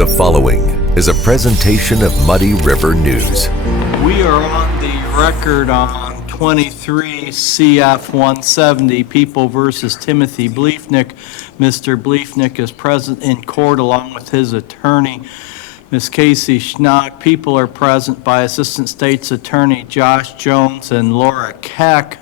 The following is a presentation of Muddy River News. We are on the record on 23 CF 170, People versus Timothy Bliefnick. Mr. Bliefnick is present in court along with his attorney, Ms. Casey Schnock. People are present by Assistant State's Attorney Josh Jones and Laura Keck.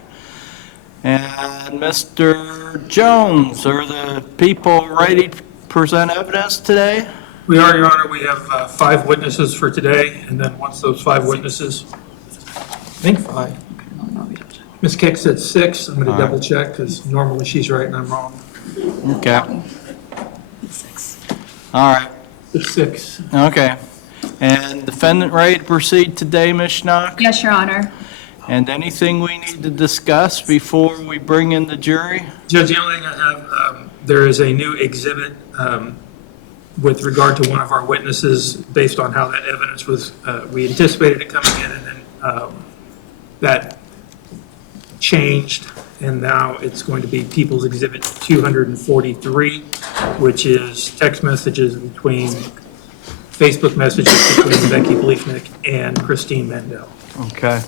And Mr. Jones, are the people ready to present evidence today? We are, Your Honor. We have 5 witnesses for today, and then once those 5 witnesses, I think 5. Ms. Keck said 6. I'm going to double check because normally she's right and I'm wrong. Okay. 6. All right. It's 6. Okay. And defendant ready to proceed today, Ms. Schnock? Yes, Your Honor. And anything we need to discuss before we bring in the jury? Judge, the only thing I have, there is a new exhibit with regard to one of our witnesses based on how that evidence was, we anticipated it coming in, and then that changed, and now it's going to be People's Exhibit 243, which is text messages between, Facebook messages between Becky Bliefnick and Christine Mendel. Okay.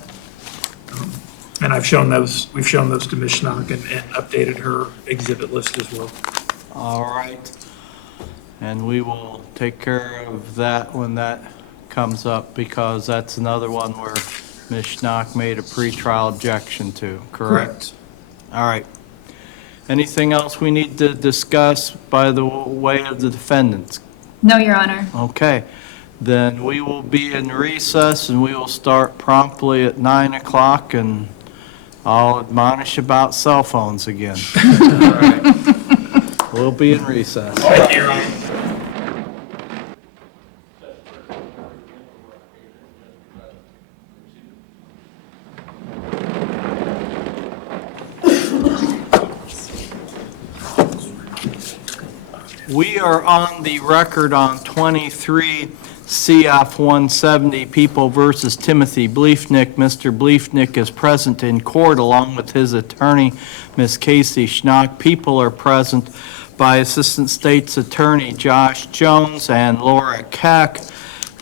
And we've shown those to Ms. Schnock and updated her exhibit list as well. All right. And we will take care of that when that comes up, because that's another one where Ms. Schnock made a pretrial objection to, correct? All right. Anything else we need to discuss by the way of the defendants? No, Your Honor. Okay. Then we will be in recess, and we will start promptly at 9 o'clock, and I'll admonish about cell phones again. All right. We'll be in recess. Thank you, Your Honor. We are on the record on 23 CF 170, People versus Timothy Bliefnick. Mr. Bliefnick is present in court along with his attorney, Ms. Casey Schnock. People are present by Assistant State's Attorney Josh Jones and Laura Keck.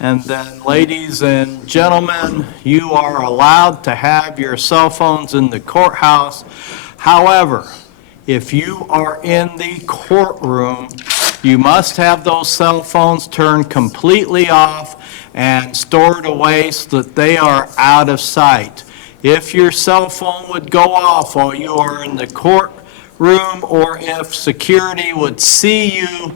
And then, ladies and gentlemen, you are allowed to have your cell phones in the courthouse. However, if you are in the courtroom, you must have those cell phones turned completely off and stored away so that they are out of sight. If your cell phone would go off while you are in the courtroom, or if security would see you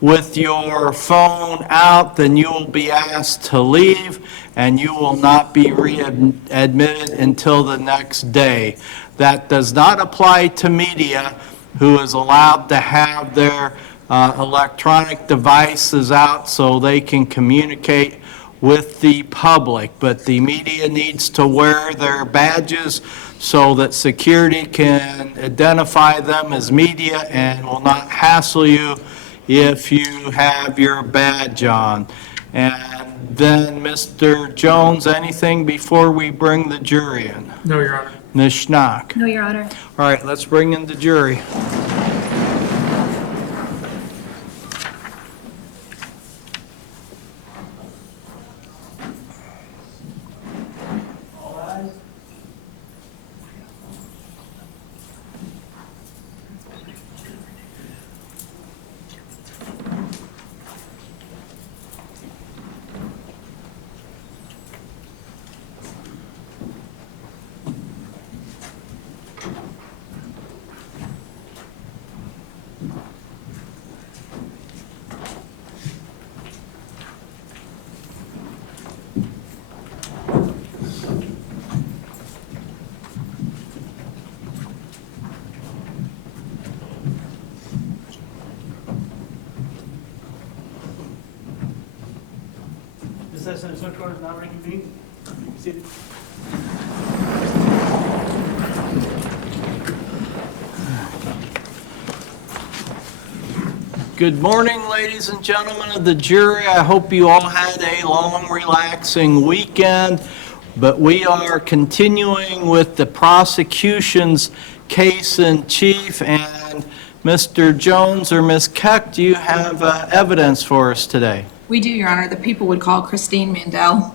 with your phone out, then you will be asked to leave and you will not be readmitted until the next day. That does not apply to media, who is allowed to have their electronic devices out so they can communicate with the public. But the media needs to wear their badges so that security can identify them as media and will not hassle you if you have your badge on. And then, Mr. Jones, anything before we bring the jury in? No, Your Honor. Ms. Schnock? No, Your Honor. All right, let's bring in the jury. This session of court is now reconvened. Be seated. Good morning, ladies and gentlemen of the jury. I hope you all had a long, relaxing weekend, but we are continuing with the prosecution's case in chief. And Mr. Jones or Ms. Keck, do you have evidence for us today? We do, Your Honor. The people would call Christine Mandel.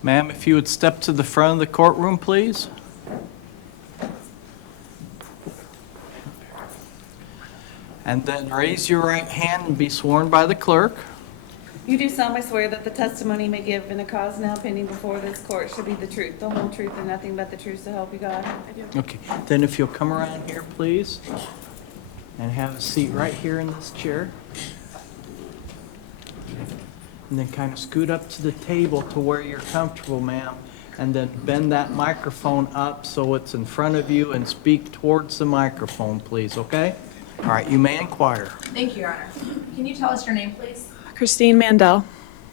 Ma'am, if you would step to the front of the courtroom, please. And then raise your right hand and be sworn by the clerk. You do solemnly swear that the testimony you may give in a cause now pending before this court should be the truth, the whole truth, and nothing but the truth, so help you God. I do. Okay, then if you'll come around here, please, and have a seat right here in this chair. And then kind of scoot up to the table to where you're comfortable, ma'am. And then bend that microphone up so it's in front of you and speak towards the microphone, please, okay? All right, you may inquire. Thank you, Your Honor. Can you tell us your name, please? Christine Mandel,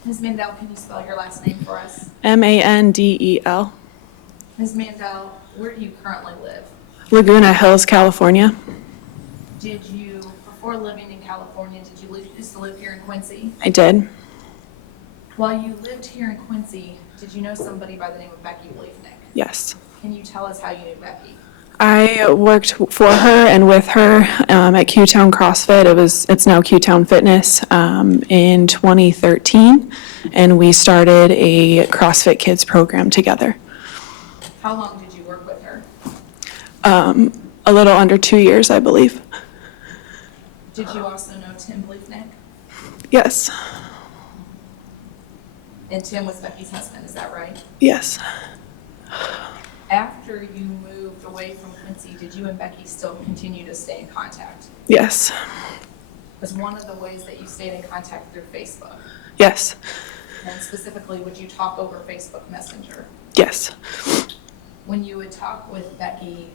Ms. Mandel, can you spell your last name for us? Mandel, Ms. Mandel, where do you currently live? Laguna Hills, California. Did you, before living in California, did you used to live here in Quincy? I did. While you lived here in Quincy, did you know somebody by the name of Becky Bliefnick? Yes. Can you tell us how you knew Becky? I worked for her and with her at Q-Town CrossFit. It's now Q-Town Fitness in 2013, and we started a CrossFit Kids program together. How long did you work with her? A little under 2 years, I believe. Did you also know Tim Bliefnick? Yes. And Tim was Becky's husband, is that right? Yes. After you moved away from Quincy, did you and Becky still continue to stay in contact? Yes. Was one of the ways that you stayed in contact through Facebook? Yes. And specifically, would you talk over Facebook Messenger? Yes. When you would talk with Becky,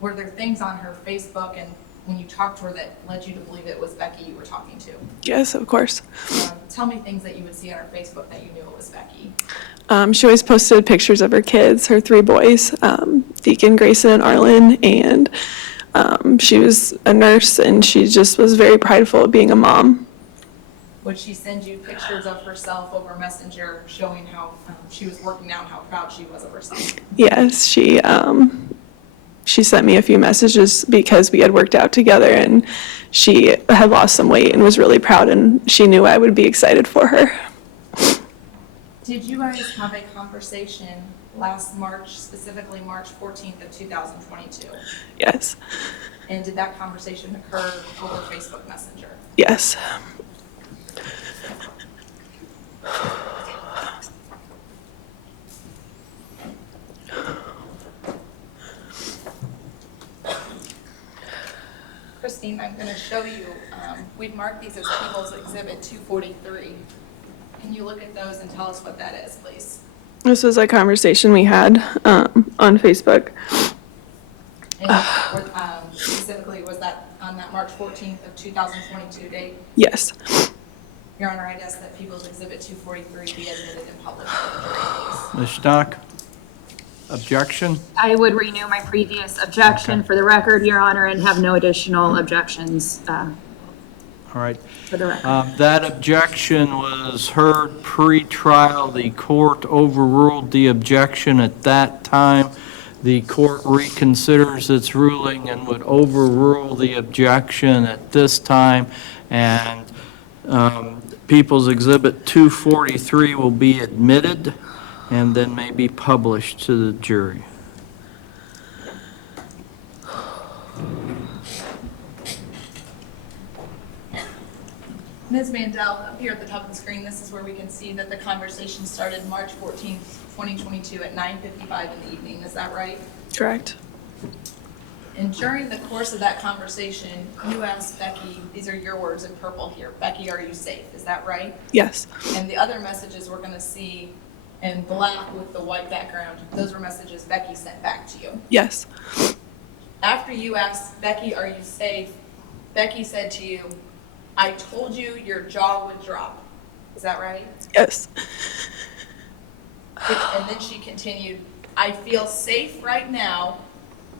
were there things on her Facebook and when you talked to her that led you to believe it was Becky you were talking to? Yes, of course. Tell me things that you would see on her Facebook that you knew it was Becky. She always posted pictures of her kids, her 3 boys, Deacon, Grayson, and Arlen, and she was a nurse, and she just was very prideful of being a mom. Would she send you pictures of herself over Messenger showing how she was working out, how proud she was of herself? Yes, she sent me a few messages because we had worked out together, and she had lost some weight and was really proud, and she knew I would be excited for her. Did you guys have a conversation last March, specifically March 14th of 2022? Yes. And did that conversation occur over Facebook Messenger? Yes. Christine, I'm going to show you, we've marked these as People's Exhibit 243. Can you look at those and tell us what that is, please? This was a conversation we had on Facebook. And specifically, was that on that March 14th of 2022 date? Yes. Your Honor, I'd ask that People's Exhibit 243 be admitted and published for the jury, please. Ms. Stock, objection? I would renew my previous objection for the record, Your Honor, and have no additional objections All right. for the record. That objection was heard pre-trial. The court overruled the objection at that time. The court reconsiders its ruling and would overrule the objection at this time. And People's Exhibit 243 will be admitted and then may be published to the jury. Ms. Mandel, up here at the top of the screen, this is where we can see that the conversation started March 14th, 2022 at 9:55 in the evening. Is that right? Correct. And during the course of that conversation, you asked Becky, these are your words in purple here, Becky, are you safe? Is that right? Yes. And the other messages we're going to see and black with the white background, those were messages Becky sent back to you. Yes. After you asked Becky, are you safe? Becky said to you, I told you your jaw would drop. Is that right? Yes. And then she continued, I feel safe right now.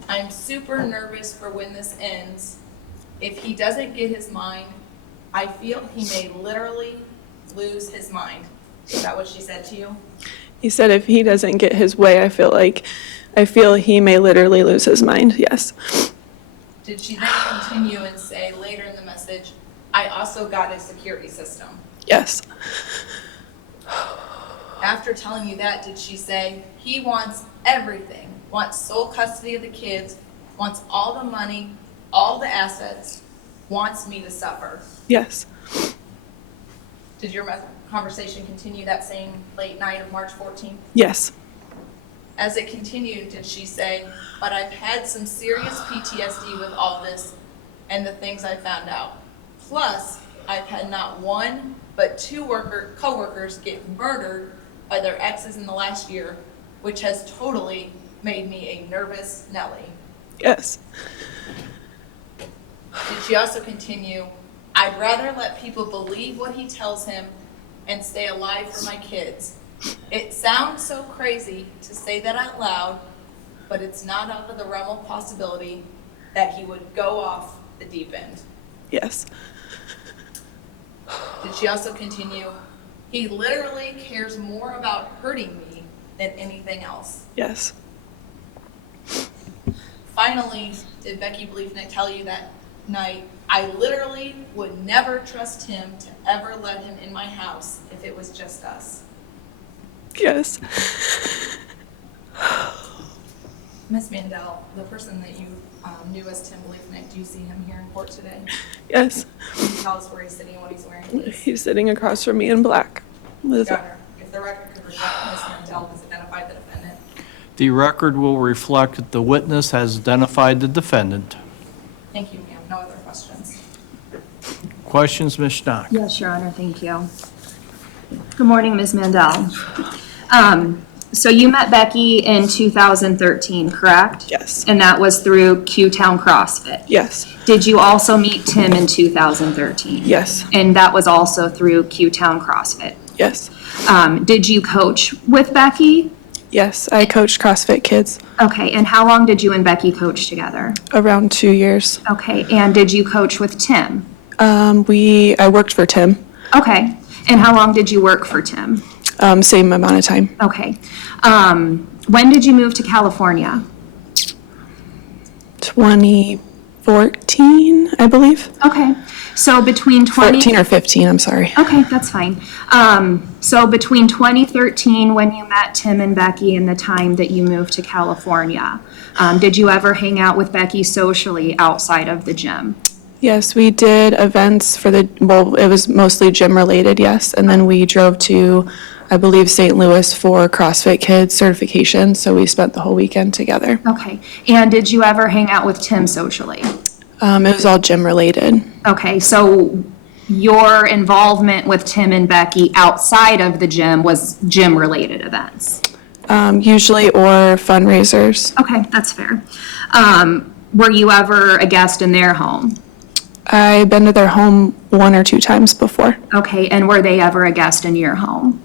I'm super nervous for when this ends. If he doesn't get his mind, I feel he may literally lose his mind. Is that what she said to you? He said if he doesn't get his way, I feel he may literally lose his mind. Yes. Did she then continue and say later in the message, I also got a security system? Yes. After telling you that, did she say, he wants everything, wants sole custody of the kids, wants all the money, all the assets, wants me to suffer? Yes. Did your conversation continue that same late night of March 14th? Yes. As it continued, did she say, but I've had some serious PTSD with all this and the things I found out. Plus, I've had not one, but two co-workers get murdered by their exes in the last year, which has totally made me a nervous Nellie. Yes. Did she also continue, I'd rather let people believe what he tells him and stay alive for my kids. It sounds so crazy to say that out loud, but it's not out of the realm of possibility that he would go off the deep end. Yes. Did she also continue, he literally cares more about hurting me than anything else? Yes. Finally, did Becky Bliefnick tell you that night, I literally would never trust him to ever let him in my house if it was just us? Yes. Ms. Mandel, the person that you knew as Tim Bliefnick, do you see him here in court today? Yes. Can you tell us where he's sitting and what he's wearing, please? He's sitting across from me in black. Your Honor, if the record could reflect Ms. Mandel has identified the defendant. The record will reflect that the witness has identified the defendant. Thank you, ma'am. No other questions. Questions, Ms. Schnock? Yes, Your Honor, thank you. Good morning, Ms. Mandel. So you met Becky in 2013, correct? Yes. And that was through Q-Town CrossFit? Yes. Did you also meet Tim in 2013? Yes. And that was also through Q-Town CrossFit? Yes. Did you coach with Becky? Yes. I coached CrossFit kids Okay, and how long did you and Becky coach together? around 2 years. Okay, and did you coach with Tim? I worked for Tim. Okay, and how long did you work for Tim? Same amount of time. Okay. When did you move to California? 2014, I believe. Okay, so between 14 or 15, I'm sorry. Okay, that's fine. So between 2013, when you met Tim and Becky, and the time that you moved to California, did you ever hang out with Becky socially outside of the gym? Yes, we did events it was mostly gym related, yes. And then we drove to, I believe, St. Louis for CrossFit Kids certification. So we spent the whole weekend together. Okay, and did you ever hang out with Tim socially? It was all gym related. Okay, so your involvement with Tim and Becky outside of the gym was gym-related events? Usually, or fundraisers. Okay, that's fair. Were you ever a guest in their home? I've been to their home 1 or 2 times before. Okay, and were they ever a guest in your home?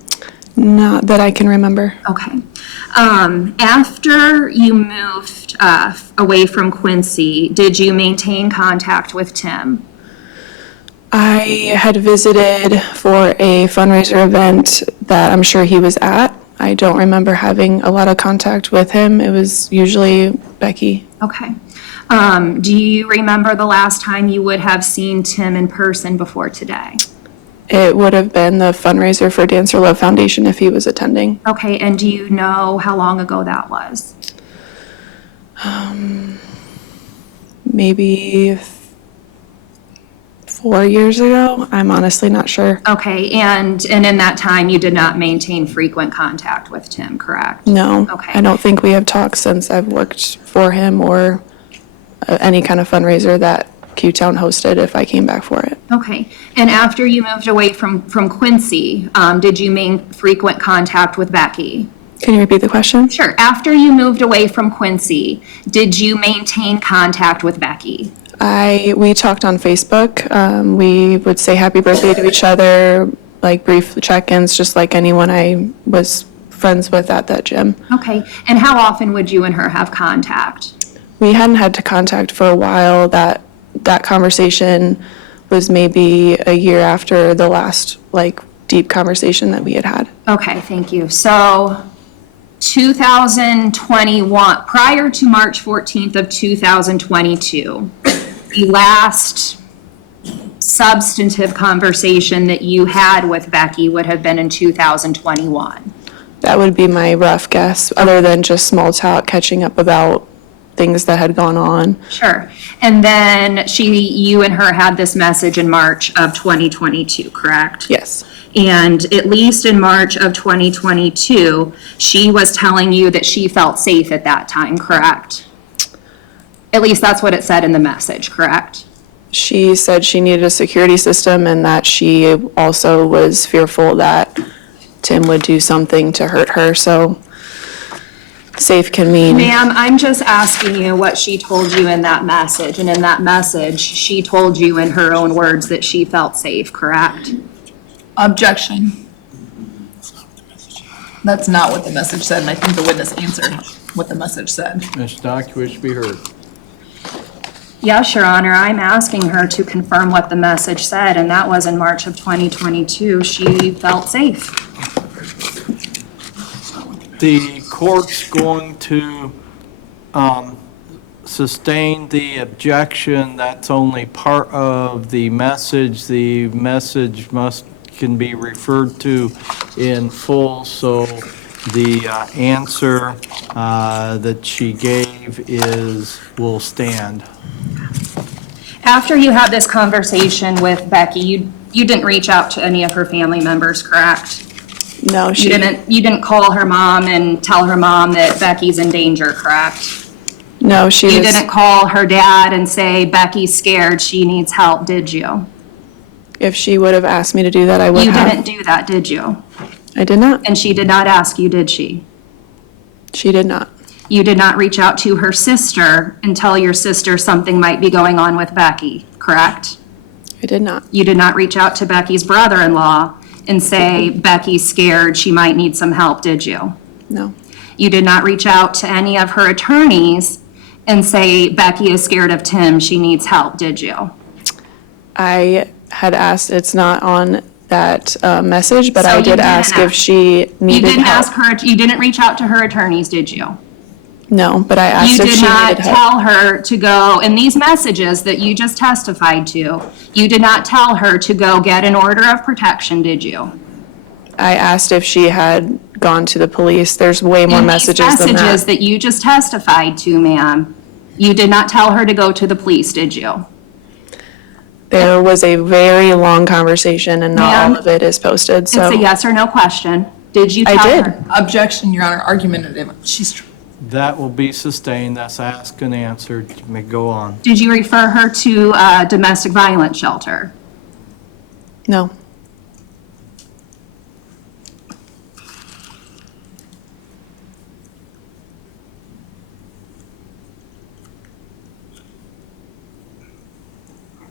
Not that I can remember. Okay. After you moved away from Quincy, did you maintain contact with Tim? I had visited for a fundraiser event that I'm sure he was at. I don't remember having a lot of contact with him. It was usually Becky. Okay. Do you remember the last time you would have seen Tim in person before today? It would have been the fundraiser for Dancer Love Foundation if he was attending. Okay, and do you know how long ago that was? Maybe 4 years ago. I'm honestly not sure. Okay, and in that time, you did not maintain frequent contact with Tim, correct? No. Okay. I don't think we have talked since I've worked for him or any kind of fundraiser that Q-Town hosted if I came back for it. Okay. And after you moved away from Quincy, did you maintain frequent contact with Becky? Can you repeat the question? Sure. After you moved away from Quincy, did you maintain contact with Becky? We talked on Facebook. We would say happy birthday to each other, like brief check-ins, just like anyone I was friends with at that gym. Okay. And how often would you and her have contact? We hadn't had to contact for a while. That conversation was maybe a year after the last, like, deep conversation that we had had. Okay, thank you. So 2021, prior to March 14th of 2022, the last substantive conversation that you had with Becky would have been in 2021. That would be my rough guess, other than just small talk, catching up about things that had gone on. Sure. And then you and her had this message in March of 2022, correct? Yes. And at least in March of 2022, she was telling you that she felt safe at that time, correct? At least that's what it said in the message, correct? She said she needed a security system and that she also was fearful that Tim would do something to hurt her, so safe can mean. Ma'am, I'm just asking you what she told you in that message. And in that message, she told you in her own words that she felt safe, correct? Objection. That's not what the message said, and I think the witness answered what the message said. Ms. Dock, you wish to be heard. Yes, Your Honor, I'm asking her to confirm what the message said, and that was in March of 2022, she felt safe. The court's going to sustain the objection. That's only part of the message. The message can be referred to in full, so the answer that she gave will stand. After you had this conversation with Becky, you didn't reach out to any of her family members, correct? No, You didn't call her mom and tell her mom that Becky's in danger, correct? No, she You was. didn't call her dad and say, Becky's scared, she needs help, did you? If she would have asked me to do that, I would You have. didn't do that, did you? I did not. And she did not ask you, did she? She did not. You did not reach out to her sister and tell your sister something might be going on with Becky, correct? I did not. You did not reach out to Becky's brother-in-law and say, Becky's scared, she might need some help, did you? No. You did not reach out to any of her attorneys and say, Becky is scared of Tim, she needs help, did you? I had asked, it's not on that message, but So I you did didn't ask if ask. she You needed didn't ask help. her, you didn't reach out to her attorneys, did you? No, but I asked You if did she not needed help. tell her to go, in these messages that you just testified to, you did not tell her to go get an order of protection, did you? I asked if she had gone to the police. There's way more In these messages than messages that. that you just testified to, ma'am, you did not tell her to go to the police, did you? There was a very long conversation and not all Ma'am? of it is posted, It's a so. yes or no question. Did you I tell did. her? Objection, Your Honor, argumentative. That will be sustained. That's asked and answered. You may go on. Did you refer her to a domestic violence shelter? No.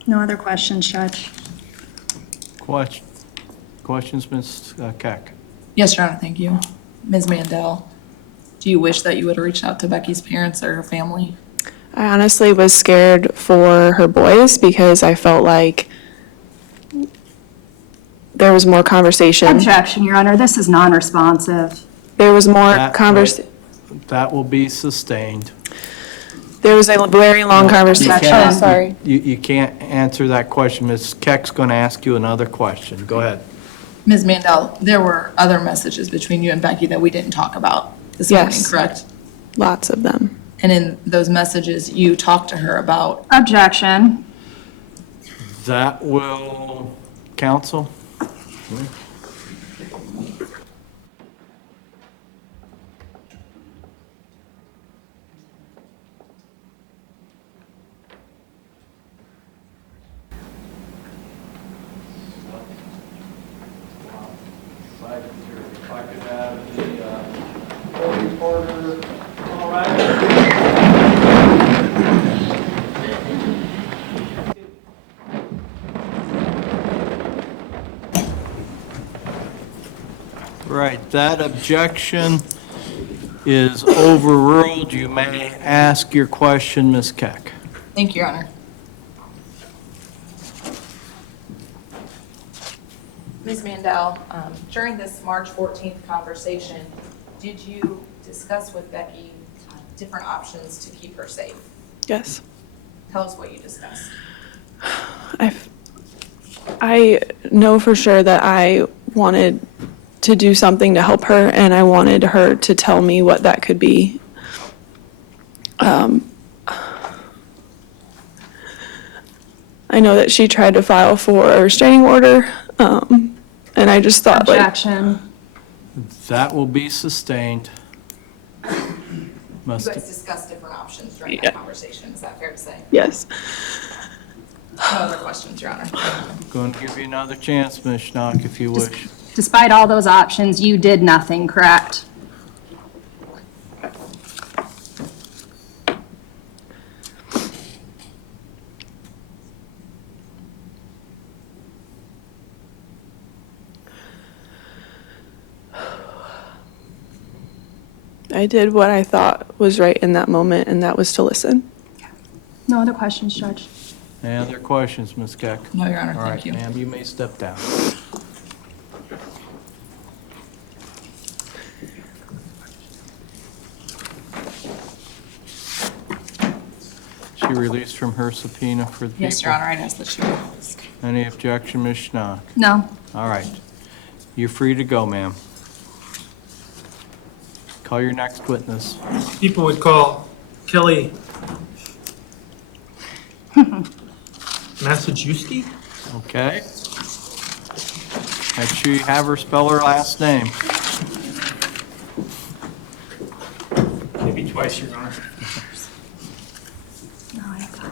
No other questions, Judge. Questions, Ms. Keck? Yes, Your Honor, thank you. Ms. Mandel, do you wish that you would have reached out to Becky's parents or her family? I honestly was scared for her boys because I felt like there was more conversation. Objection, Your Honor, this is non-responsive. There was more That will be sustained. There was a very long You conversation. can't- Oh, sorry. You can't answer that question. Ms. Keck's going to ask you another question. Go ahead. Ms. Mandel, there were other messages between you and Becky that we didn't talk about this morning, Yes. correct? Lots of them. And in those messages, you talked to her about, Objection. That will, counsel? that objection is overruled. You may ask your question, Ms. Keck. Thank you, Your Honor. Ms. Mandel, during this March 14th conversation, did you discuss with Becky different options to keep her safe? Yes. Tell us what you discussed. I know for sure that I wanted to do something to help her, and I wanted her to tell me what that could be. I know that she tried to file for a restraining order, and I just thought, like, Objection. That will be sustained. You Must, guys discussed different options during Yeah. that conversation, is that fair to say? yes. No other questions, Your Honor. going to give you another chance, Ms. Schnock, if you wish. Despite all those options, you did nothing, correct? I did what I thought was right in that moment, and that was to listen. No other questions, Judge? Any other questions, Ms. Keck? No, Your Honor, All right, thank you. ma'am, you may step down. She released from her subpoena for the people? Yes, Your Honor, I'd ask that she be released. Any objection, Ms. Schnock? No. All right. You're free to go, ma'am. Call your next witness. People would call Kelly Massajuski? Okay? Make sure you have her spell her last name. Maybe twice, Your Honor. No, I got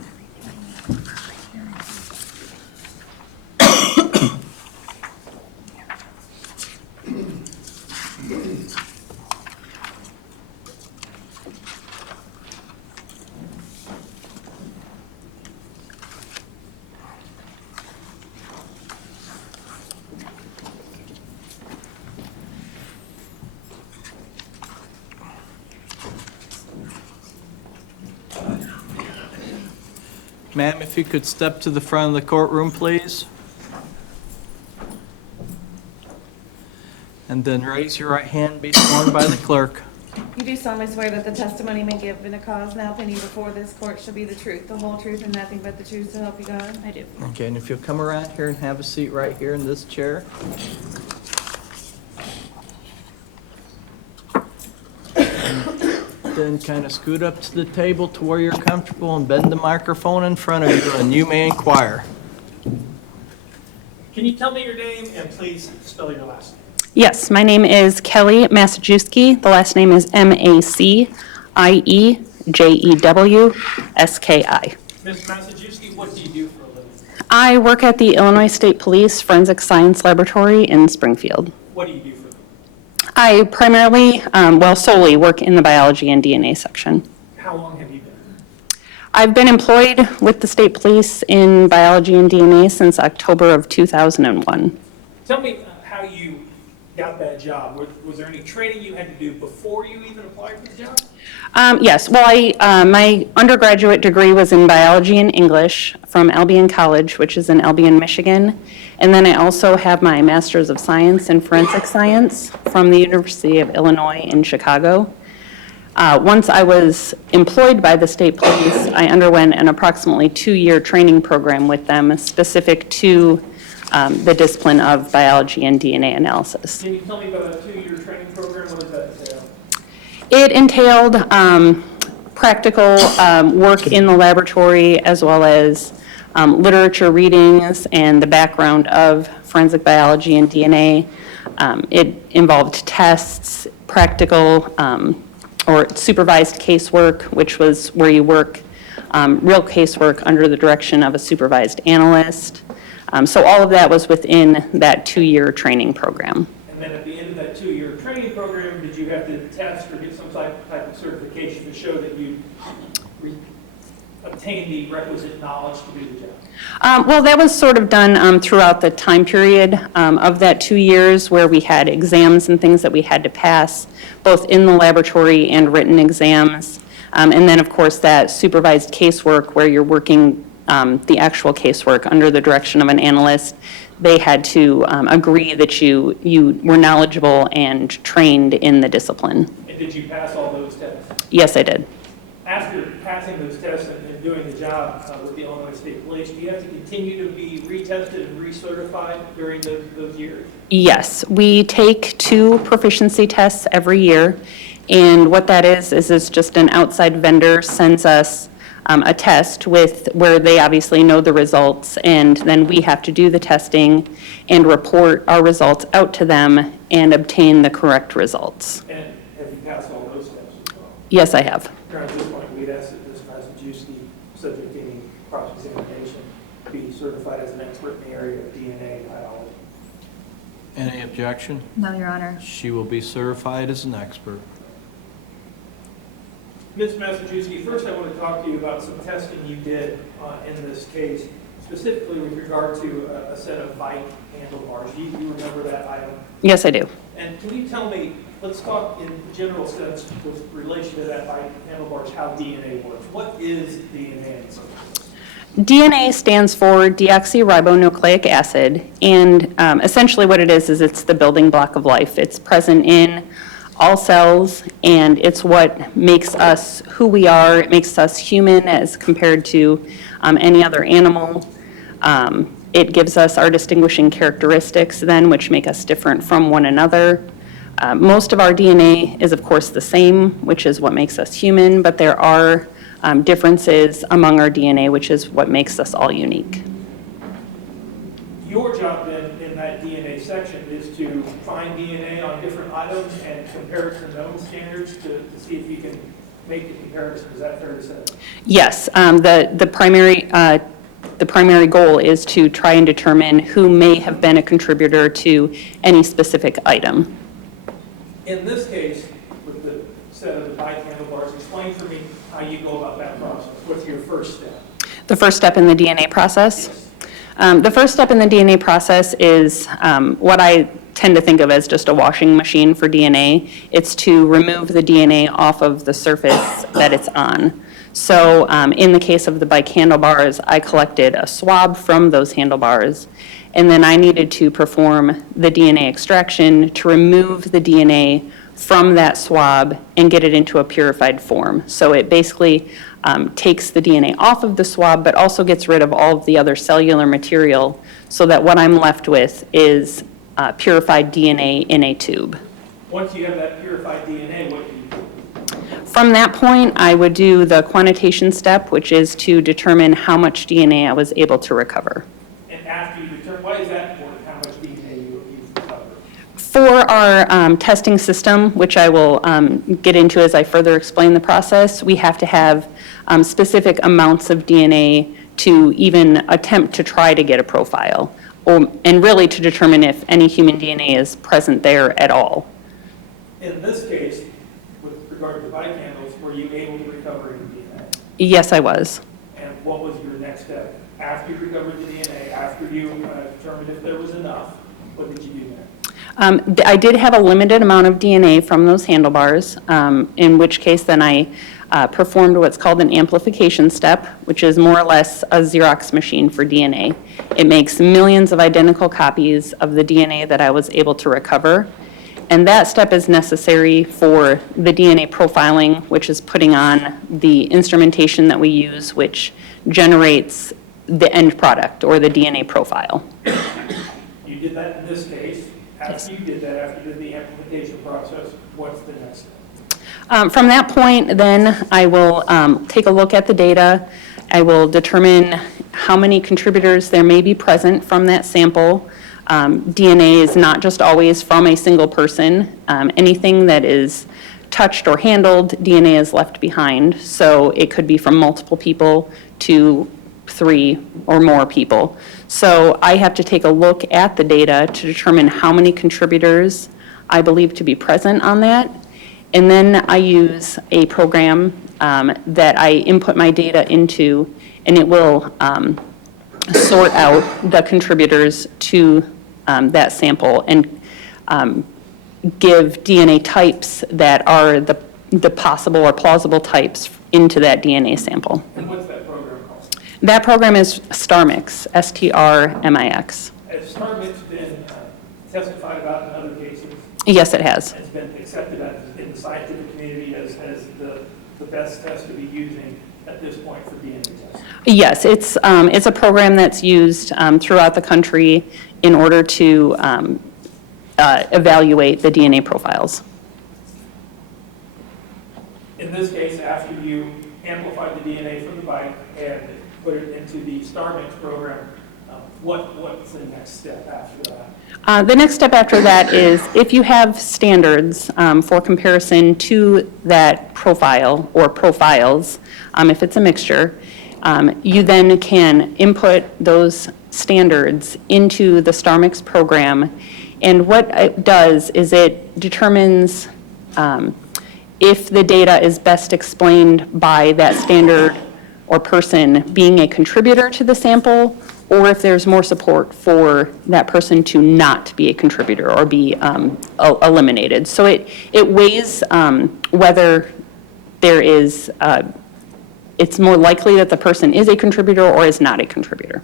Ma'am, if you could step to the front of the courtroom, please. And then raise your right hand, be sworn by the clerk. You do solemnly swear that the testimony you may give in a cause now pending before this court shall be the truth, the whole truth, and nothing but the truth, so help you God? I do. Okay, and if you'll come around here and have a seat right here in this chair. Then kind of scoot up to the table to where you're comfortable and bend the microphone in front of you, and you may inquire. Can you tell me your name and please spell your last name? Yes, my name is Kelly Massajuski. The last name is Maciejeweski. Ms. Massajuski, what do you do for a living? I work at the Illinois State Police Forensic Science Laboratory in Springfield. What do you do for a living? I primarily, solely work in the biology and DNA section. How long have you been? I've been employed with the state police in biology and DNA since October of 2001. Tell me how you got that job. Was there any training you had to do before you even applied for the job? Yes, well, my undergraduate degree was in biology and English from Albion College, which is in Albion, Michigan. And then I also have my Master's of Science in Forensic Science from the University of Illinois in Chicago. Once I was employed by the state police, I underwent an approximately 2-year training program with them specific to the discipline of biology and DNA analysis. Can you tell me about a 2-year training program? What does that entail? It entailed practical work in the laboratory as well as literature readings and the background of forensic biology and DNA. It involved tests, practical or supervised casework, which was where you work real casework under the direction of a supervised analyst. So all of that was within that 2-year training program. And then at the end of that 2-year training program, did you have to test or get some type of certification to show that you obtain the requisite knowledge to do the job? Well, that was sort of done throughout the time period of that 2 years where we had exams and things that we had to pass, both in the laboratory and written exams. And then, of course, that supervised casework where you're working the actual casework under the direction of an analyst. They had to agree that you were knowledgeable and trained in the discipline. And did you pass all those tests? Yes, I did. After passing those tests and doing the job with the Illinois State Police, do you have to continue to be retested and recertified during those years? Yes, we take 2 proficiency tests every year. And what that is it's just an outside vendor sends us a test where they obviously know the results, and then we have to do the testing and report our results out to them and obtain the correct results. And have you passed all those tests as well? Yes, I have. At this point, we'd ask that Ms. Massajuski, subject to any cross-examination, be certified as an expert in the area of DNA biology. Any objection? No, Your Honor. She will be certified as an expert. Ms. Massajuski, first I want to talk to you about some testing you did in this case, specifically with regard to a set of bike handlebars. Do you remember that item? Yes, I do. And can you tell me, let's talk in general sense with relation to that bike handlebars, how DNA works. What is DNA in some sense? DNA stands for deoxyribonucleic acid, and essentially what it is it's the building block of life. It's present in all cells, and it's what makes us who we are. It makes us human as compared to any other animal. It gives us our distinguishing characteristics then, which make us different from one another. Most of our DNA is, of course, the same, which is what makes us human, but there are differences among our DNA, which is what makes us all unique. Your job then in that DNA section is to find DNA on different items and compare it to known standards to see if you can make the comparison. Is that fair to say? Yes, the primary goal is to try and determine who may have been a contributor to any specific item. In this case, with the set of the bike handlebars, explain for me how you go about that process. What's your first step? The first step in the DNA process? Yes. The first step in the DNA process is what I tend to think of as just a washing machine for DNA. It's to remove the DNA off of the surface that it's on. So in the case of the bike handlebars, I collected a swab from those handlebars, and then I needed to perform the DNA extraction to remove the DNA from that swab and get it into a purified form. So it basically takes the DNA off of the swab, but also gets rid of all of the other cellular material so that what I'm left with is purified DNA in a tube. Once you have that purified DNA, what do you do? From that point, I would do the quantitation step, which is to determine how much DNA I was able to recover. And after you determine, why is that important, how much DNA you've recovered? For our testing system, which I will get into as I further explain the process, we have to have specific amounts of DNA to even attempt to try to get a profile, and really to determine if any human DNA is present there at all. In this case, with regard to bike handles, were you able to recover any DNA? Yes, I was. And what was your next step? After you recovered the DNA, after you determined if there was enough, what did you do next? I did have a limited amount of DNA from those handlebars, in which case then I performed what's called an amplification step, which is more or less a Xerox machine for DNA. It makes millions of identical copies of the DNA that I was able to recover. And that step is necessary for the DNA profiling, which is putting on the instrumentation that we use, which generates the end product or the DNA profile. You did that in this case. After you did that, after you did the amplification process, what's the next step? From that point, then, I will take a look at the data. I will determine how many contributors there may be present from that sample. DNA is not just always from a single person. Anything that is touched or handled, DNA is left behind. So it could be from multiple people to 3 or more people. So I have to take a look at the data to determine how many contributors I believe to be present on that. And then I use a program that I input my data into, and it will sort out the contributors to that sample and give DNA types that are the possible or plausible types into that DNA sample. And what's that program called? That program is StarMix, STRMIX. Has StarMix been testified about in other cases? Yes, it has. Has been accepted in the scientific community as the best test to be using at this point for DNA testing? Yes, it's a program that's used throughout the country in order to evaluate the DNA profiles. In this case, after you amplified the DNA from the bike and put it into the StarMix program, what's the next step after that? The next step after that is if you have standards for comparison to that profile or profiles, if it's a mixture, you then can input those standards into the StarMix program. And what it does is it determines if the data is best explained by that standard or person being a contributor to the sample, or if there's more support for that person to not be a contributor or be eliminated. So it weighs whether there is, it's more likely that the person is a contributor or is not a contributor.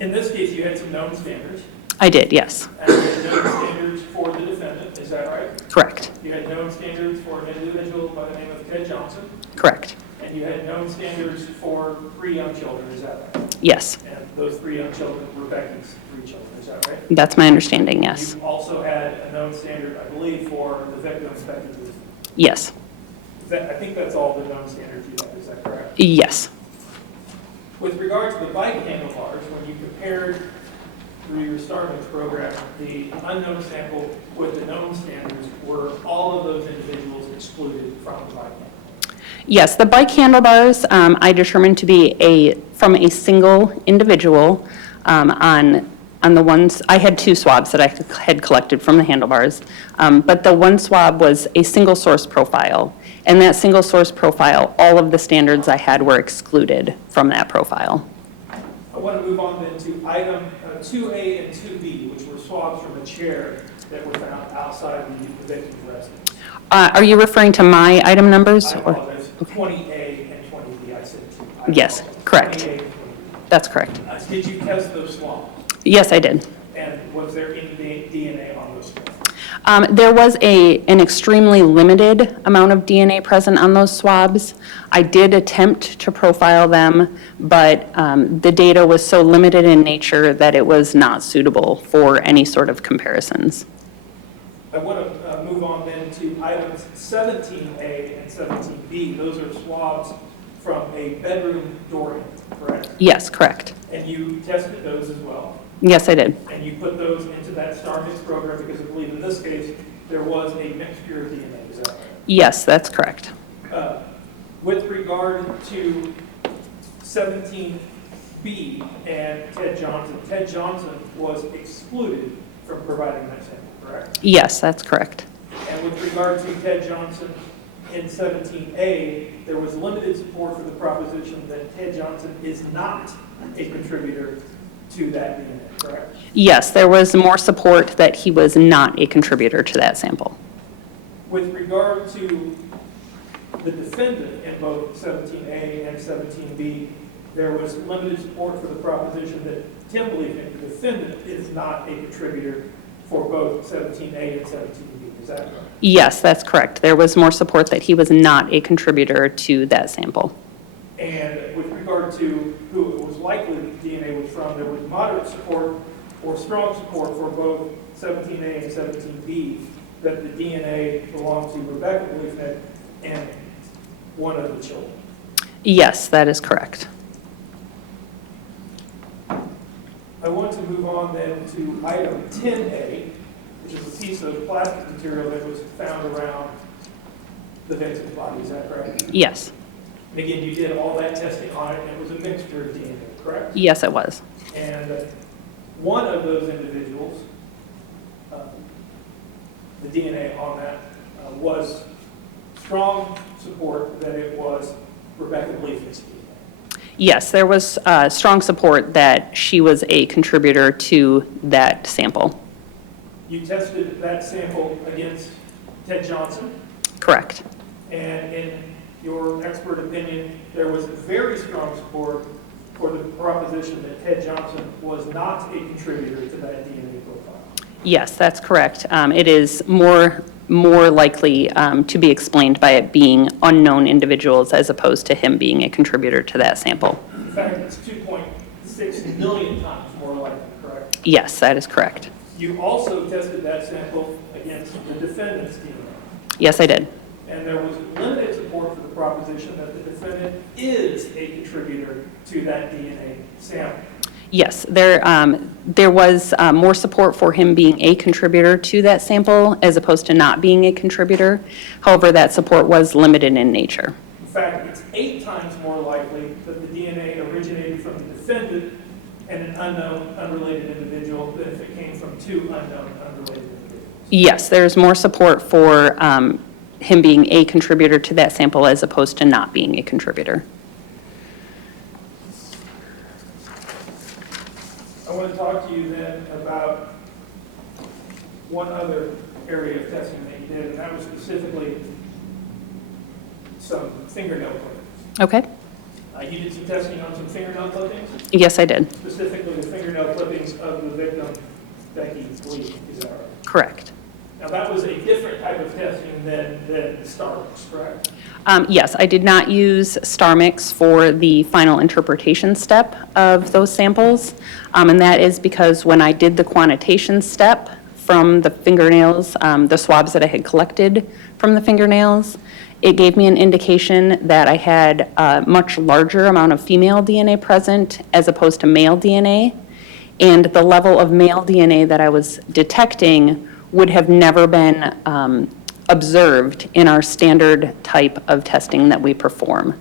In this case, you had some known standards. I did, yes. And you had known standards for the defendant, is that right? Correct, You had known standards for an individual by the name of Ted Johnson, correct, and you had known standards for 3 young children, is that right? yes. And those 3 young children were Becky's 3 children, is that right? That's my understanding, yes. You also had a known standard, I believe, for the victims, Becky Bliefnick. Yes, I think that's all the known standards you have, is that correct? yes. With regard to the bike handlebars, when you compared through your StarMix program, the unknown sample with the known standards, were all of those individuals excluded from the bike handlebars? Yes, the bike handlebars, I determined to be from a single individual on the ones, I had 2 swabs that I had collected from the handlebars, but the one swab was a single source profile. And that single source profile, all of the standards I had were excluded from that profile. I want to move on then to item 2A and 2B, which were swabs from a chair that were found outside the victim's residence. Are you referring to my item numbers? I or- apologize, 20A and 20B, I said 2. I Yes, apologize. correct. 20A and 20B. That's correct. Did you test those swabs? Yes, I did. And was there any DNA on those swabs? There was an extremely limited amount of DNA present on those swabs. I did attempt to profile them, but the data was so limited in nature that it was not suitable for any sort of comparisons. I want to move on then to items 17A and 17B. Those are swabs from a bedroom door handle, correct? Yes, correct. And you tested those as well? Yes, I did. And you put those into that StarMix program because I believe in this case, there was a mixture of DNA, is that right? Yes, that's correct. With regard to 17B and Ted Johnson was excluded from providing that sample, correct? Yes, that's correct. And with regard to Ted Johnson in 17A, there was limited support for the proposition that Ted Johnson is not a contributor to that DNA, correct? Yes, there was more support that he was not a contributor to that sample. With regard to the defendant in both 17A and 17B, there was limited support for the proposition that Tim Bliefnick, the defendant, is not a contributor for both 17A and 17B. Is that correct? Yes, that's correct. There was more support that he was not a contributor to that sample. And with regard to who it was likely the DNA was from, there was moderate support or strong support for both 17A and 17B that the DNA belonged to Rebecca Bliefnick and one of the children. Yes, that is correct. I want to move on then to item 10A, which is a piece of plastic material that was found around the victim's body. Is that correct? Yes. And again, you did all that testing on it, and it was a mixture of DNA, correct? Yes, it was. And one of those individuals, the DNA on that was strong support that it was Rebecca Bliefnick's DNA? Yes, there was strong support that she was a contributor to that sample. You tested that sample against Ted Johnson, Correct. and in your expert opinion, there was very strong support for the proposition that Ted Johnson was not a contributor to that DNA profile. Yes, that's correct. It is more likely to be explained by it being unknown individuals as opposed to him being a contributor to that sample. In fact, it's 2.6 million times more likely, correct? Yes, that is correct. You also tested that sample against the defendant's DNA, Yes, I did. and there was limited support for the proposition that the defendant is a contributor to that DNA sample. Yes, there was more support for him being a contributor to that sample as opposed to not being a contributor. However, that support was limited in nature. In fact, it's 8 times more likely that the DNA originated from the defendant and an unknown, unrelated individual than if it came from 2 unknown, unrelated individuals. Yes, there's more support for him being a contributor to that sample as opposed to not being a contributor. I want to talk to you then about one other area of testing that you did, and that was specifically some fingernail clippings. Okay. You did some testing on some fingernail clippings, Yes, I did. specifically the fingernail clippings of the victim, Becky Lee, is that right? Correct. Now, that was a different type of testing than the StarMix, correct? Yes, I did not use StarMix for the final interpretation step of those samples, and that is because when I did the quantitation step from the fingernails, the swabs that I had collected from the fingernails, it gave me an indication that I had a much larger amount of female DNA present as opposed to male DNA, and the level of male DNA that I was detecting would have never been observed in our standard type of testing that we perform.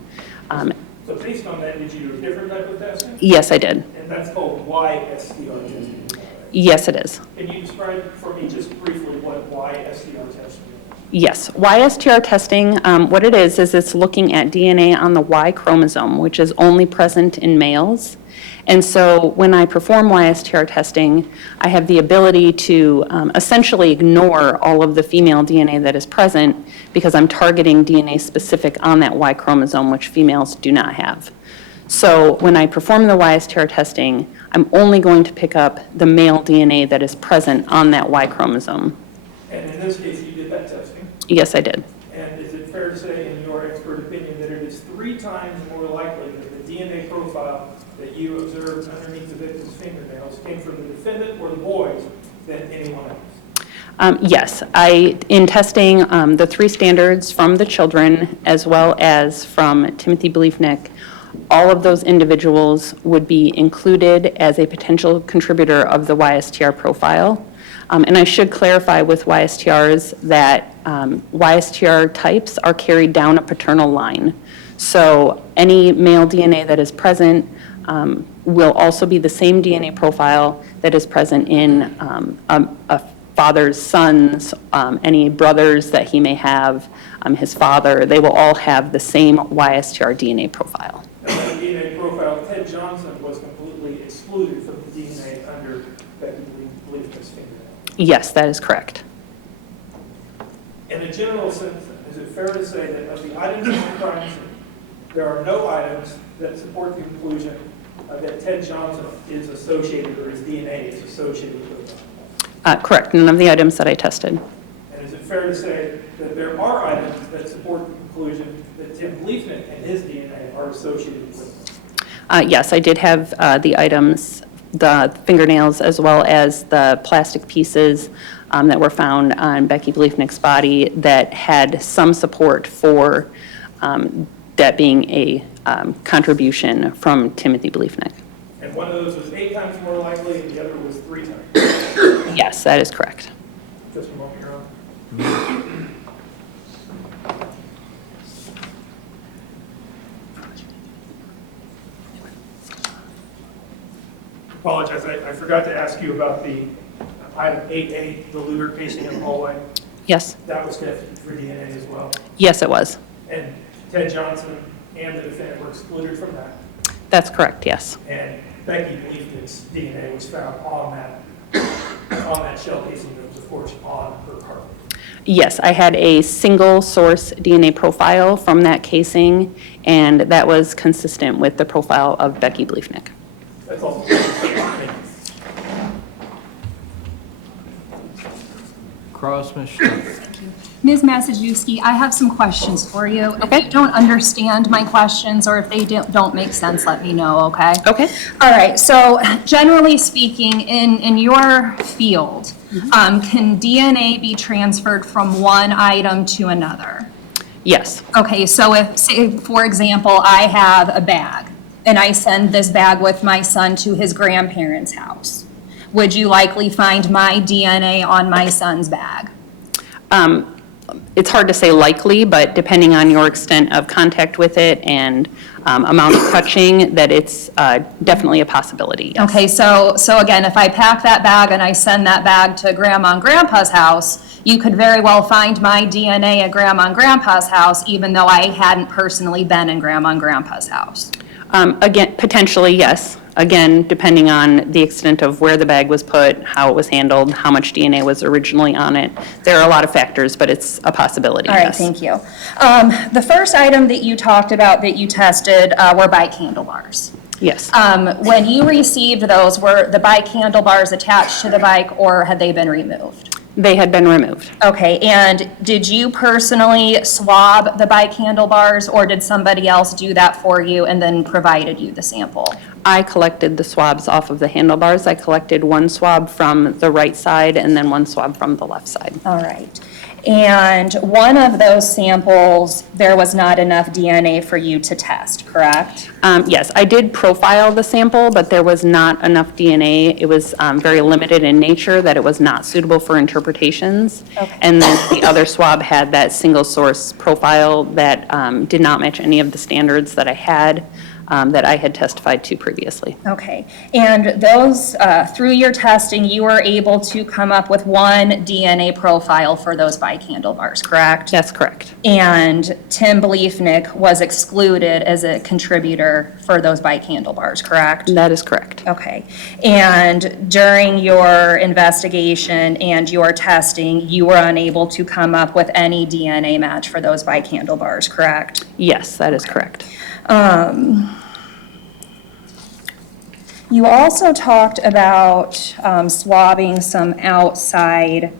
So based on that, did you do a different type of testing? Yes, I did. And that's called YSTR testing. Yes, it is. Can you describe for me just briefly what YSTR testing is? Yes, YSTR testing, what it is it's looking at DNA on the Y chromosome, which is only present in males. And so when I perform YSTR testing, I have the ability to essentially ignore all of the female DNA that is present because I'm targeting DNA specific on that Y chromosome, which females do not have. So when I perform the YSTR testing, I'm only going to pick up the male DNA that is present on that Y chromosome. And in this case, you did that testing. Yes, I did. And is it fair to say, in your expert opinion, that it is 3 times more likely that the DNA profile that you observed underneath the victim's fingernails came from the defendant or the boys than anyone else? Yes, in testing the 3 standards from the children as well as from Timothy Bliefnick, all of those individuals would be included as a potential contributor of the YSTR profile. And I should clarify with YSTRs that YSTR types are carried down a paternal line. So any male DNA that is present will also be the same DNA profile that is present in a father's sons, any brothers that he may have, his father. They will all have the same YSTR DNA profile. Now, that DNA profile, Ted Johnson was completely excluded from the DNA under Becky Bliefnick's fingernail. Yes, that is correct. In a general sense, is it fair to say that of the items in the crime scene, there are no items that support the conclusion that Ted Johnson is associated or his DNA is associated with them? Correct, none of the items that I tested. And is it fair to say that there are items that support the conclusion that Tim Bliefnick and his DNA are associated with them? Yes, I did have the items, the fingernails, as well as the plastic pieces that were found on Becky Bliefnick's body that had some support for that being a contribution from Timothy Bliefnick. And one of those was 8 times more likely, and the other was 3 times. Yes, that is correct. Just a moment, Your Honor. Apologize, I forgot to ask you about the item 8A, the looter casing in the hallway. Yes, That was tested for DNA as well. yes, it was. And Ted Johnson and the defendant were excluded from that. That's correct, yes. And Becky Bliefnick's DNA was found on that shell casing that was, of course, on her carpet. Yes, I had a single source DNA profile from that casing, and that was consistent with the profile of Becky Bliefnick. That's all. Cross, Ms. Schultz. Ms. Masajewski, I have some questions for you. If Okay. you don't understand my questions, or if they don't make sense, let me know, okay? Okay. All right, so generally speaking, in your field, can DNA be transferred from one item to another? Yes. Okay, so if, say, for example, I have a bag, and I send this bag with my son to his grandparents' house, would you likely find my DNA on my son's bag? It's hard to say likely, but depending on your extent of contact with it and amount of touching, that it's definitely a possibility, yes. Okay, so again, if I pack that bag and I send that bag to Grandma and Grandpa's house, you could very well find my DNA at Grandma and Grandpa's house, even though I hadn't personally been in Grandma and Grandpa's house. Again, potentially, yes. Again, depending on the extent of where the bag was put, how it was handled, how much DNA was originally on it. There are a lot of factors, but it's a possibility, All right, yes. thank you. The first item that you talked about that you tested were bike handlebars. Yes. When you received those, were the bike handlebars attached to the bike, or had they been removed? They had been removed. Okay, and did you personally swab the bike handlebars, or did somebody else do that for you and then provided you the sample? I collected the swabs off of the handlebars. I collected one swab from the right side and then one swab from the left side. All right. And one of those samples, there was not enough DNA for you to test, correct? Yes, I did profile the sample, but there was not enough DNA. It was very limited in nature, that it was not suitable for interpretations. Okay. And then the other swab had that single source profile that did not match any of the standards that I had testified to previously. Okay. And those, through your testing, you were able to come up with one DNA profile for those bike handlebars, correct? That's correct. And Tim Bliefnick was excluded as a contributor for those bike handlebars, correct? That is correct. Okay. And during your investigation and your testing, you were unable to come up with any DNA match for those bike handlebars, correct? Yes, that is correct. You also talked about swabbing some outside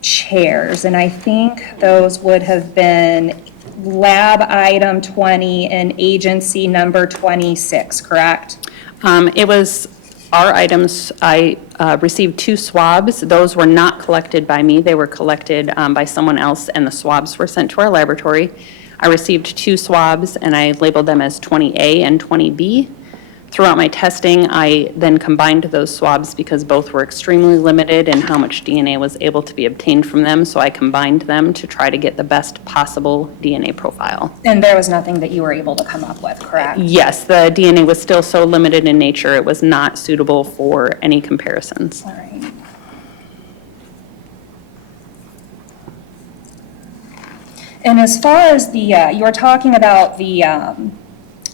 chairs, and I think those would have been lab item 20 and agency number 26, correct? It was our items. I received 2 swabs. Those were not collected by me. They were collected by someone else, and the swabs were sent to our laboratory. I received 2 swabs, and I labeled them as 20A and 20B. Throughout my testing, I then combined those swabs because both were extremely limited in how much DNA was able to be obtained from them, so I combined them to try to get the best possible DNA profile. And there was nothing that you were able to come up with, correct? Yes, the DNA was still so limited in nature, it was not suitable for any comparisons. All right. And as far as the, you were talking about the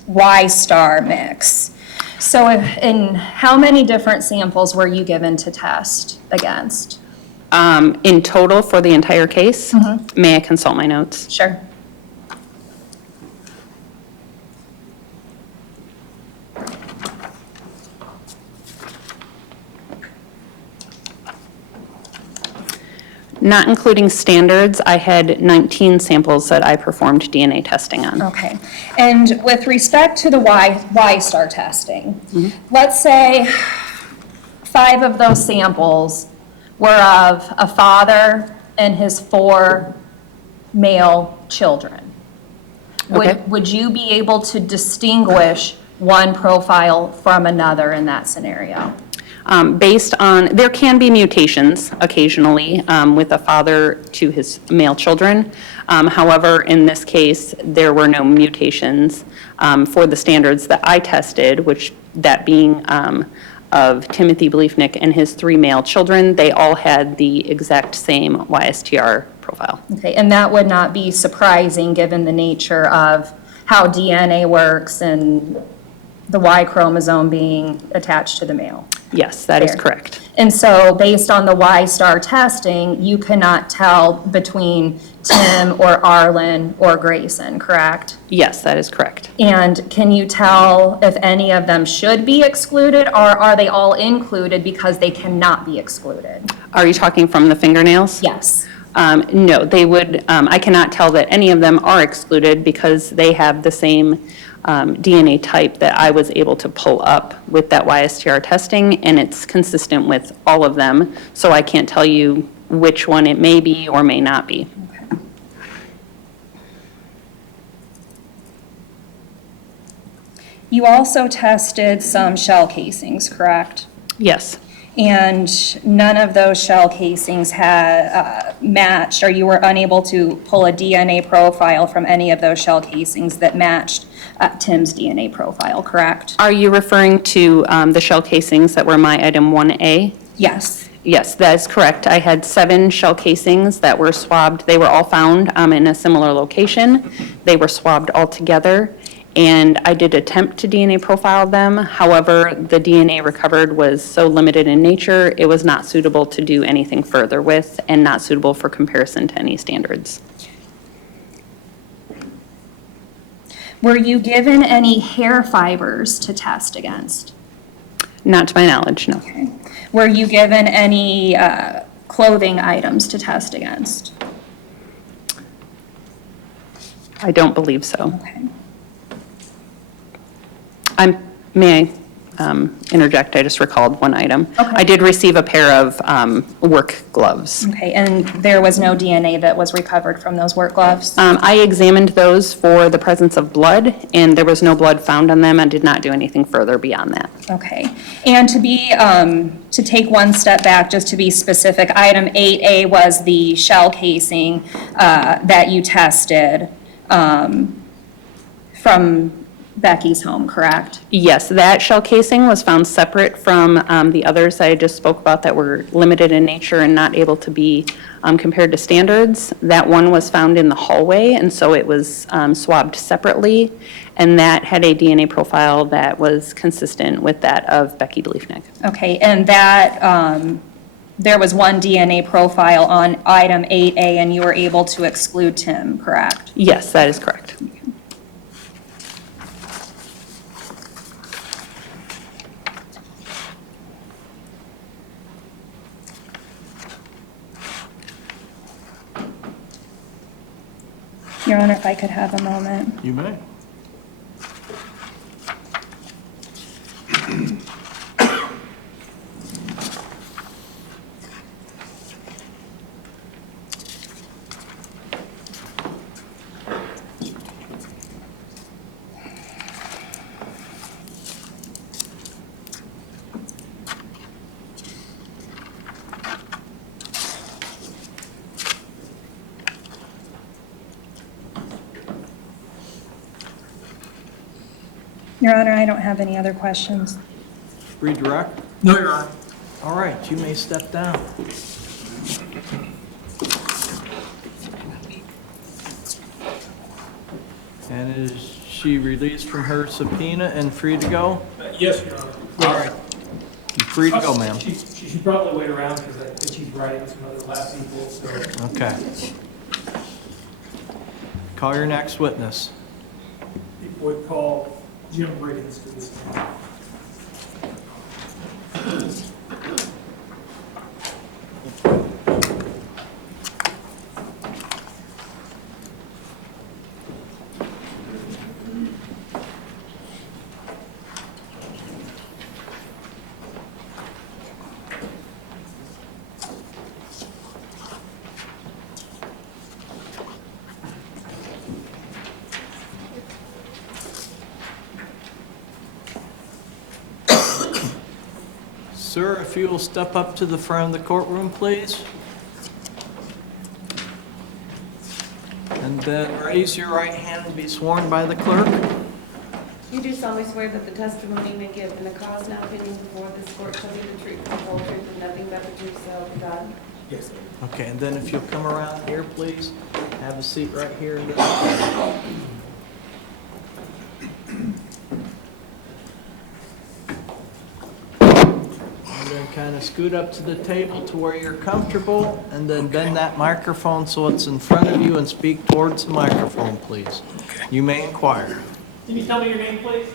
Y-star mix. So in how many different samples were you given to test against? In total for the entire case, may I consult my notes? Sure. Not including standards, I had 19 samples that I performed DNA testing on. Okay. And with respect to the Y-star testing, let's say 5 of those samples were of a father and his 4 male children. Okay. Would you be able to distinguish one profile from another in that scenario? Based on, there can be mutations occasionally with a father to his male children. However, in this case, there were no mutations for the standards that I tested, which that being of Timothy Bliefnick and his 3 male children. They all had the exact same YSTR profile. profile. Okay, and that would not be surprising, given the nature of how DNA works and the Y chromosome being attached to the male. Yes, that is Fair. correct. And so, based on the Y-star testing, you cannot tell between Tim or Arlen or Grayson, correct? Yes, that is correct. And can you tell if any of them should be excluded, or are they all included because they cannot be excluded? Are you talking from the fingernails? Yes. No, they would, I cannot tell that any of them are excluded because they have the same DNA type that I was able to pull up with that YSTR testing, and it's consistent with all of them, so I can't tell you which one it may be or may not be. You also tested some shell casings, correct? Yes. And none of those shell casings had matched, or you were unable to pull a DNA profile from any of those shell casings that matched Tim's DNA profile, correct? Are you referring to the shell casings that were my item 1A? Yes. Yes, that is correct. I had 7 shell casings that were swabbed. They were all found in a similar location. They were swabbed all together, and I did attempt to DNA profile them. However, the DNA recovered was so limited in nature, it was not suitable to do anything further with and not suitable for comparison to any standards. Were you given any hair fibers to test against? Not to my knowledge, no. Okay. Were you given any clothing items to test against? I don't believe so. Okay. May I interject? I just recalled one item. Okay. I did receive a pair of work gloves. Okay, and there was no DNA that was recovered from those work gloves? I examined those for the presence of blood, and there was no blood found on them. I did not do anything further beyond that. Okay, and to take one step back, just to be specific, item 8A was the shell casing that you tested from Becky's home, correct? Yes, that shell casing was found separate from the others that I just spoke about that were limited in nature and not able to be compared to standards. That one was found in the hallway, and so it was swabbed separately, and that had a DNA profile that was consistent with that of Becky Bliefnick. Okay, and that, there was one DNA profile on item 8A, and you were able to exclude Tim, correct? Yes, that is correct. Your Honor, if I could have a moment. You may. Your Honor, I don't have any other questions. Redirect? No, Your Honor. All right, you may step down. And is she released from her subpoena and free to go? Yes, Your Honor. All right. You're free to go, ma'am. She should probably wait around because I think she's writing some other lab people, so. Okay. Call your next witness. People would call Jim Briggins to this time. Sir, if you will step up to the front of the courtroom, please. And then raise your right hand and be sworn by the clerk. You do solemnly swear that the testimony you may give in the cause now pending before this court shall be the truth, the whole truth, and nothing but the truth, so help you God. Yes. Okay, and then if you'll come around here, please, have a seat right here. And then kind of scoot up to the table to where you're comfortable, and then bend that microphone so it's in front of you and speak towards the microphone, please. You may inquire. Can you tell me your name, please?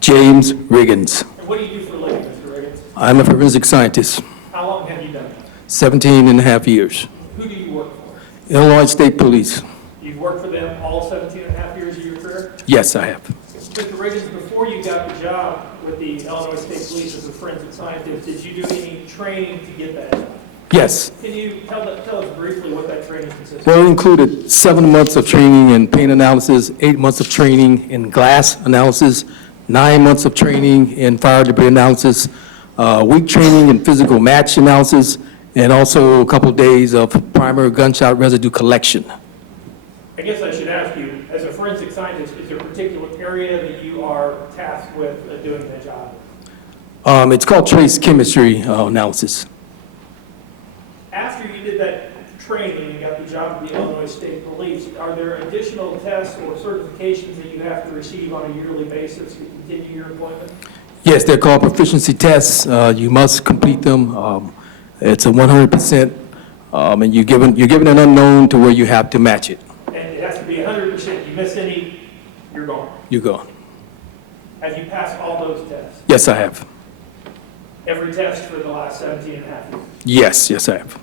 James Riggins. And what do you do for a living, Mr. Riggins? I'm a forensic scientist, How long have you done that? 17 and a half years. Who do you work for? Illinois State Police. You've worked for them all 17 and a half years of your career? Yes, I have. Mr. Riggins, before you got the job with the Illinois State Police as a forensic scientist, did you do any training to get that job? Yes. Can you tell us briefly what that training consisted of? Well, it included 7 months of training in paint analysis, 8 months of training in glass analysis, 9 months of training in fire debris analysis, week training in physical match analysis, and also a couple days of primer gunshot residue collection. I guess I should ask you, as a forensic scientist, is there a particular area that you are tasked with doing that job? It's called trace chemistry analysis. After you did that training and got the job with the Illinois State Police, are there additional tests or certifications that you have to receive on a yearly basis to continue your employment? Yes, they're called proficiency tests. You must complete them. It's a 100%, and you're given an unknown to where you have to match it. And it has to be 100%. You miss any, you're gone. You're gone. Have you passed all those tests? Yes, I have. Every test for the last 17 and a half years? Yes, I have.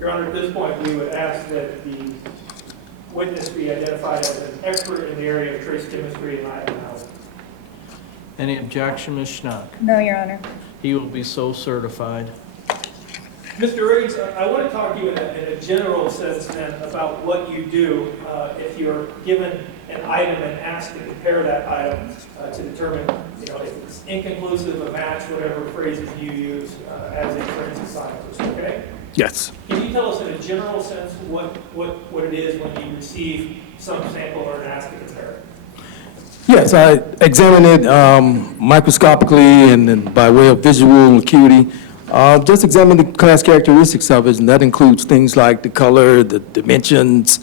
Your Honor, at this point, we would ask that the witness be identified as an expert in the area of trace chemistry and lab analysis. Any objection, Ms. Schnock? No, Your Honor. He will be so certified. Mr. Riggins, I want to talk to you in a general sense then about what you do if you're given an item and asked to compare that item to determine, if it's inconclusive, a match, whatever phrases you use as a forensic scientist, okay? Yes. Can you tell us in a general sense what it is when you receive some sample or an ask to compare it? Yes, I examined it microscopically and then by way of visual acuity. Just examine the class characteristics of it, and that includes things like the color, the dimensions,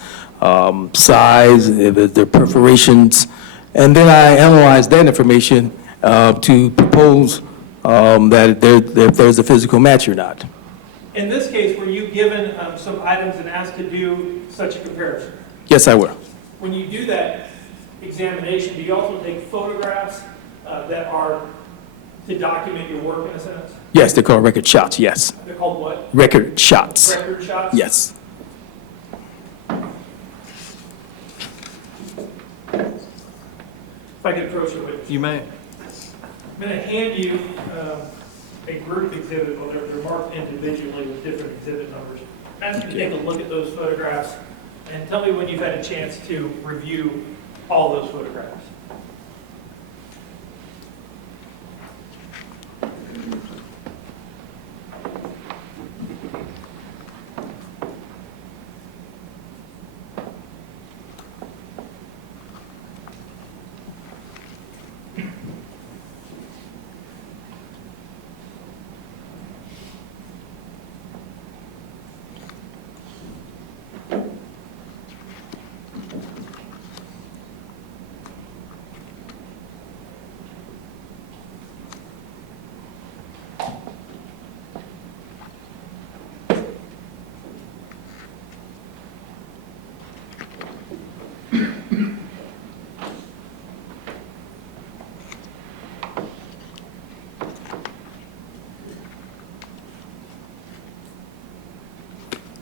size, the perforations, and then I analyze that information to propose that if there's a physical match or not. In this case, were you given some items and asked to do such a comparison? Yes, I will. When you do that examination, do you also take photographs that are to document your work in a sense? Yes, they're called record shots, yes. They're called what? Record shots. Record shots? Yes. If I could approach you with. You may. I'm going to hand you a group exhibit. Well, they're marked individually with different exhibit numbers. Ask you to take a look at those photographs and tell me when you've had a chance to review all those photographs.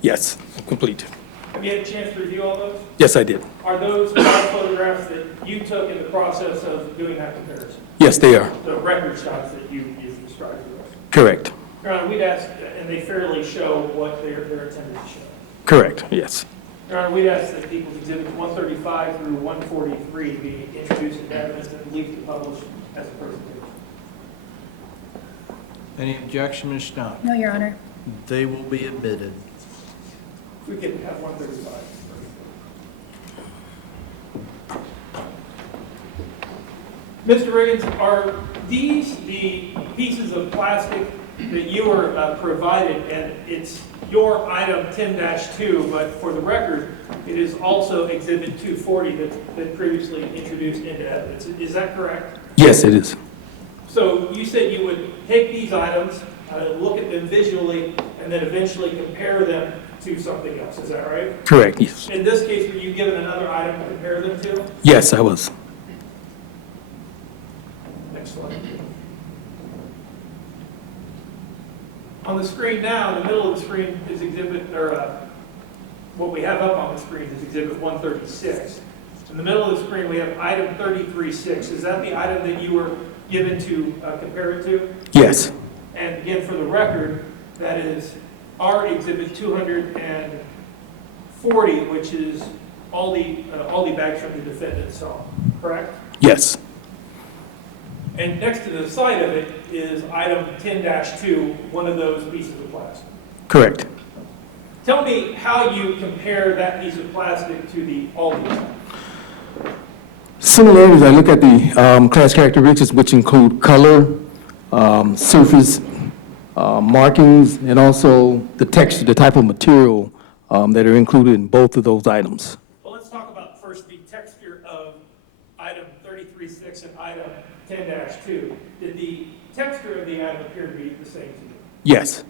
Yes, complete. Have you had a chance to review all those? Yes, I did. Are those all photographs that you took in the process of doing that comparison? Yes, they are. The record shots that you've described to us? Correct. Your Honor, we'd ask, and they fairly show what they're intended to show. Correct, yes. Your Honor, we'd ask that People's Exhibits 135 through 143 be introduced in evidence and leaked to publish as a presentation. Any objection, Ms. Schnock? No, Your Honor. They will be admitted. If we could have 135. Mr. Riggins, are these the pieces of plastic that you were provided, and it's your item 10-2, but for the record, it is also Exhibit 240 that's been previously introduced into evidence. Is that correct? Yes, it is. So you said you would take these items, look at them visually, and then eventually compare them to something else. Is that right? Correct, yes. In this case, were you given another item to compare them to? Yes, I was. Next slide. On the screen now, in the middle of the screen is exhibit, or what we have up on the screen is Exhibit 136. In the middle of the screen, we have item 33-6. Is that the item that you were given to compare it to? Yes. And again, for the record, that is our Exhibit 240, which is all the bags from the defendant saw, correct? Yes. And next to the side of it is item 10-2, one of those pieces of plastic. Correct. Tell me how you compare that piece of plastic to the Aldi bag. Similarities, I look at the class characteristics, which include color, surface markings, and also the texture, the type of material that are included in both of those items. Well, let's talk about first the texture of item 33-6 and item 10-2. Did the texture of the item appear to be the same to you? Yes.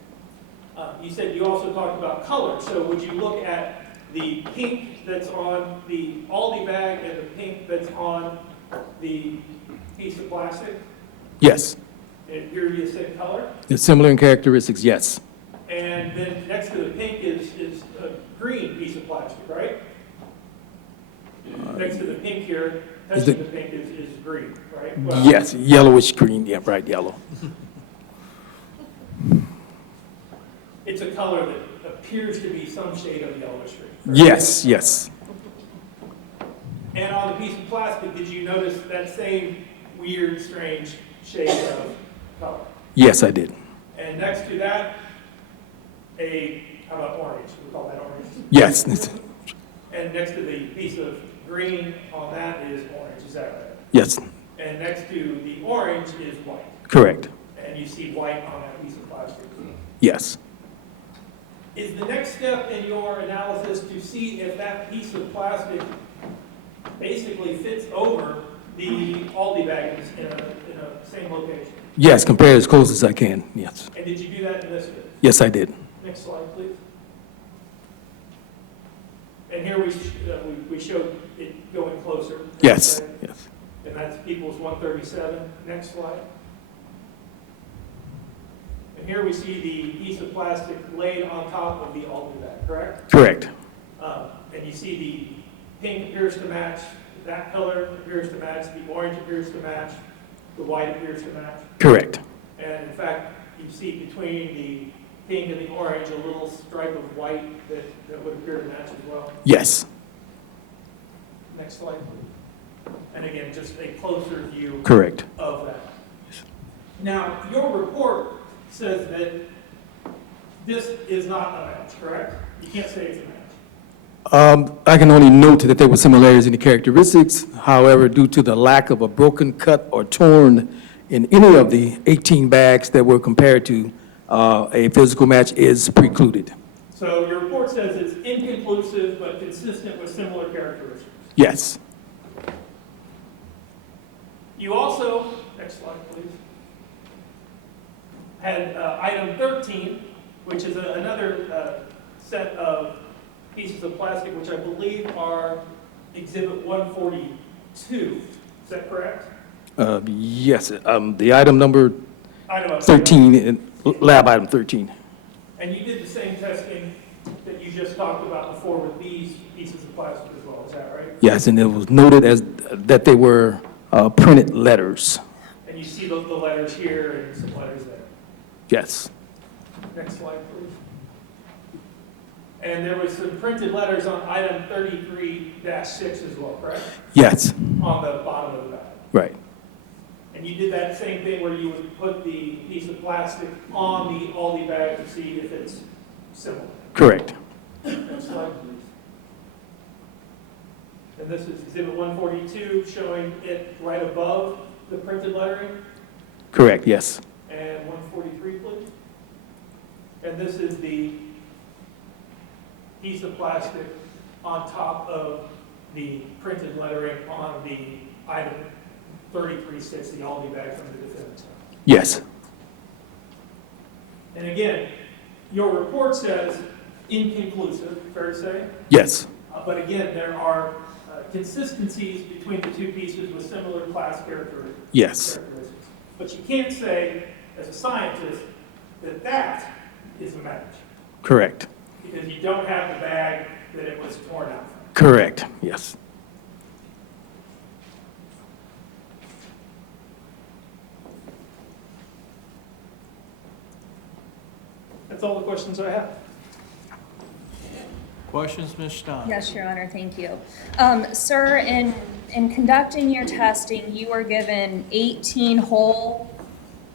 You said you also talked about color, so would you look at the pink that's on the Aldi bag and the pink that's on the piece of plastic? Yes. It appear to be the same color? It's similar in characteristics, yes. And then next to the pink is a green piece of plastic, right? Next to the pink here, touching the pink is green, right? Well, Yes, yellowish green, yeah, bright yellow. it's a color that appears to be some shade of yellowish green. Correct? Yes, yes. And on the piece of plastic, did you notice that same weird, strange shade of color? Yes, I did. And next to that, how about orange? We call that orange. Yes. And next to the piece of green on that is orange, is that right? Yes, And next to the orange is white. correct. And you see white on that piece of plastic. Yes. Is the next step in your analysis to see if that piece of plastic basically fits over the Aldi bag in a same location? Yes, compare as close as I can, yes. And did you do that in this case? Yes, I did. Next slide, please. And here we showed it going closer. Yes, Okay? yes. And that's equals 137. Next slide. And here we see the piece of plastic laid on top of the Aldi bag, correct? Correct. And you see the pink appears to match, that color appears to match, the orange appears to match, the white appears to match. Correct. And in fact, you see between the pink and the orange a little stripe of white that would appear to match as well. Yes. Next slide, please. And again, just a closer view Correct. of that. Now, your report says that this is not a match, correct? You can't say it's a match. I can only note that there were similarities in the characteristics. However, due to the lack of a broken, cut, or torn in any of the 18 bags that were compared to, a physical match is precluded. So your report says it's inconclusive but consistent with similar characteristics. Yes. You also, next slide please, had item 13, which is another set of pieces of plastic, which I believe are Exhibit 142. Is that correct? Yes, the item number Item 13, lab item 13. And you did the same testing that you just talked about before with these pieces of plastic as well, is that right? Yes, and it was noted as that they were printed letters. And you see the letters here and some letters there. Yes. Next slide, please. And there was some printed letters on item 33-6 as well, correct? Yes. On the bottom of the bag. Right. And you did that same thing where you would put the piece of plastic on the Aldi bag to see if it's similar. Correct. Next slide, please. And this is Exhibit 142, showing it right above the printed lettering. Correct, yes. And 143, please. And this is the piece of plastic on top of the printed lettering on the item 3360, the Aldi bag from the defendant. Yes, And again, your report says inconclusive, fair to say? yes, But again, there are consistencies between the two pieces with similar class characteristics. yes, But you can't say, as a scientist, that that is a match, correct, because you don't have the bag that it was torn out from. correct, yes. That's all the questions I have. Questions, Ms. Stein? Yes, Your Honor, thank you. Sir, in conducting your testing, you were given 18 whole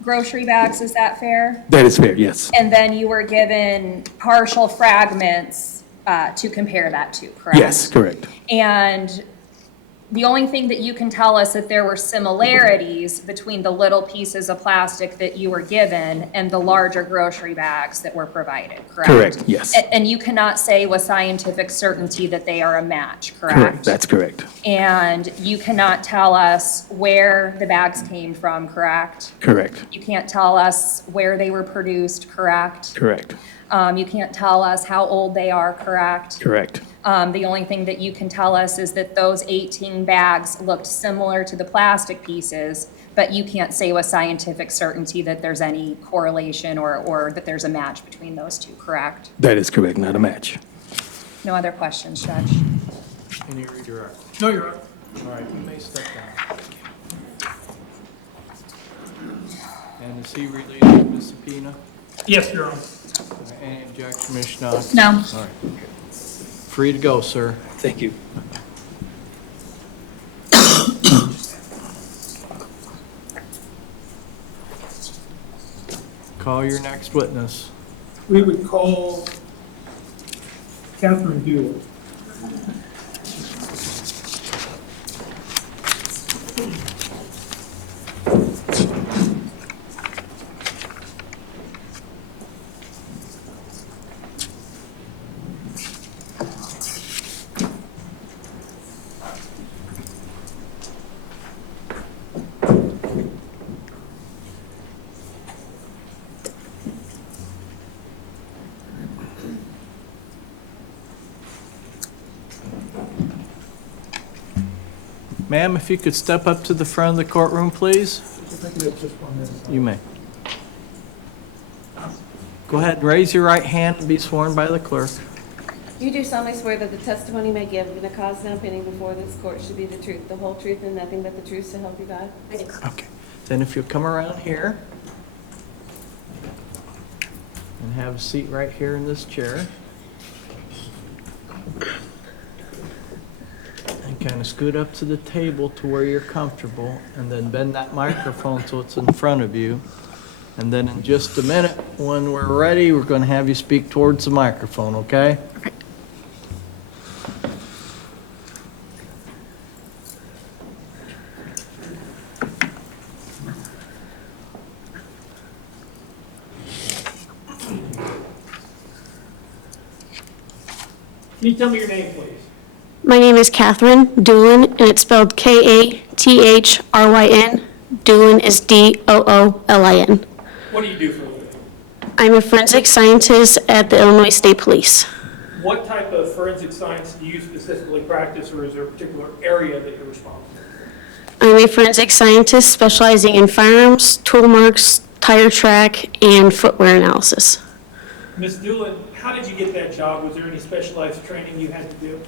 grocery bags, is that fair? That is fair, yes, And then you were given partial fragments to compare that to, correct? yes, correct, And the only thing that you can tell us that there were similarities between the little pieces of plastic that you were given and the larger grocery bags that were provided, correct? correct, yes, And you cannot say with scientific certainty that they are a match, correct? correct, that's correct, And you cannot tell us where the bags came from, correct? correct, You can't tell us where they were produced, correct? correct, You can't tell us how old they are, correct? correct, The only thing that you can tell us is that those 18 bags looked similar to the plastic pieces, but you can't say with scientific certainty that there's any correlation or that there's a match between those two, correct? that is correct, not a match. No other questions, Judge? Any redirect? No, Your Honor. All right, you may step down. And is he related to Ms. subpoena? Yes, Your Honor. Any objection, Ms. Stein? No. All right. Free to go, sir. Thank you. Call your next witness. We would call Catherine Buell. Ma'am, if you could step up to the front of the courtroom, please. You may. Go ahead and raise your right hand and be sworn by the clerk. You do solemnly swear that the testimony you may give in the cause now pending before this court should be the truth, the whole truth, and nothing but the truth, so help you God? I do. Okay. Then if you'll come around here and have a seat right here in this chair. And kind of scoot up to the table to where you're comfortable, and then bend that microphone so it's in front of you. And then in just a minute, when we're ready, we're going to have you speak towards the microphone, okay? Can you tell me your name, please? My name is Catherine Doolin, and it's spelled Kathryn. Doolin is Doolin. What do you do for a living? I'm a forensic scientist at the Illinois State Police. What type of forensic science do you specifically practice, or is there a particular area that you're responsible for? I'm a forensic scientist specializing in firearms, tool marks, tire track, and footwear analysis. Ms. Doolin, how did you get that job? Was there any specialized training you had to do?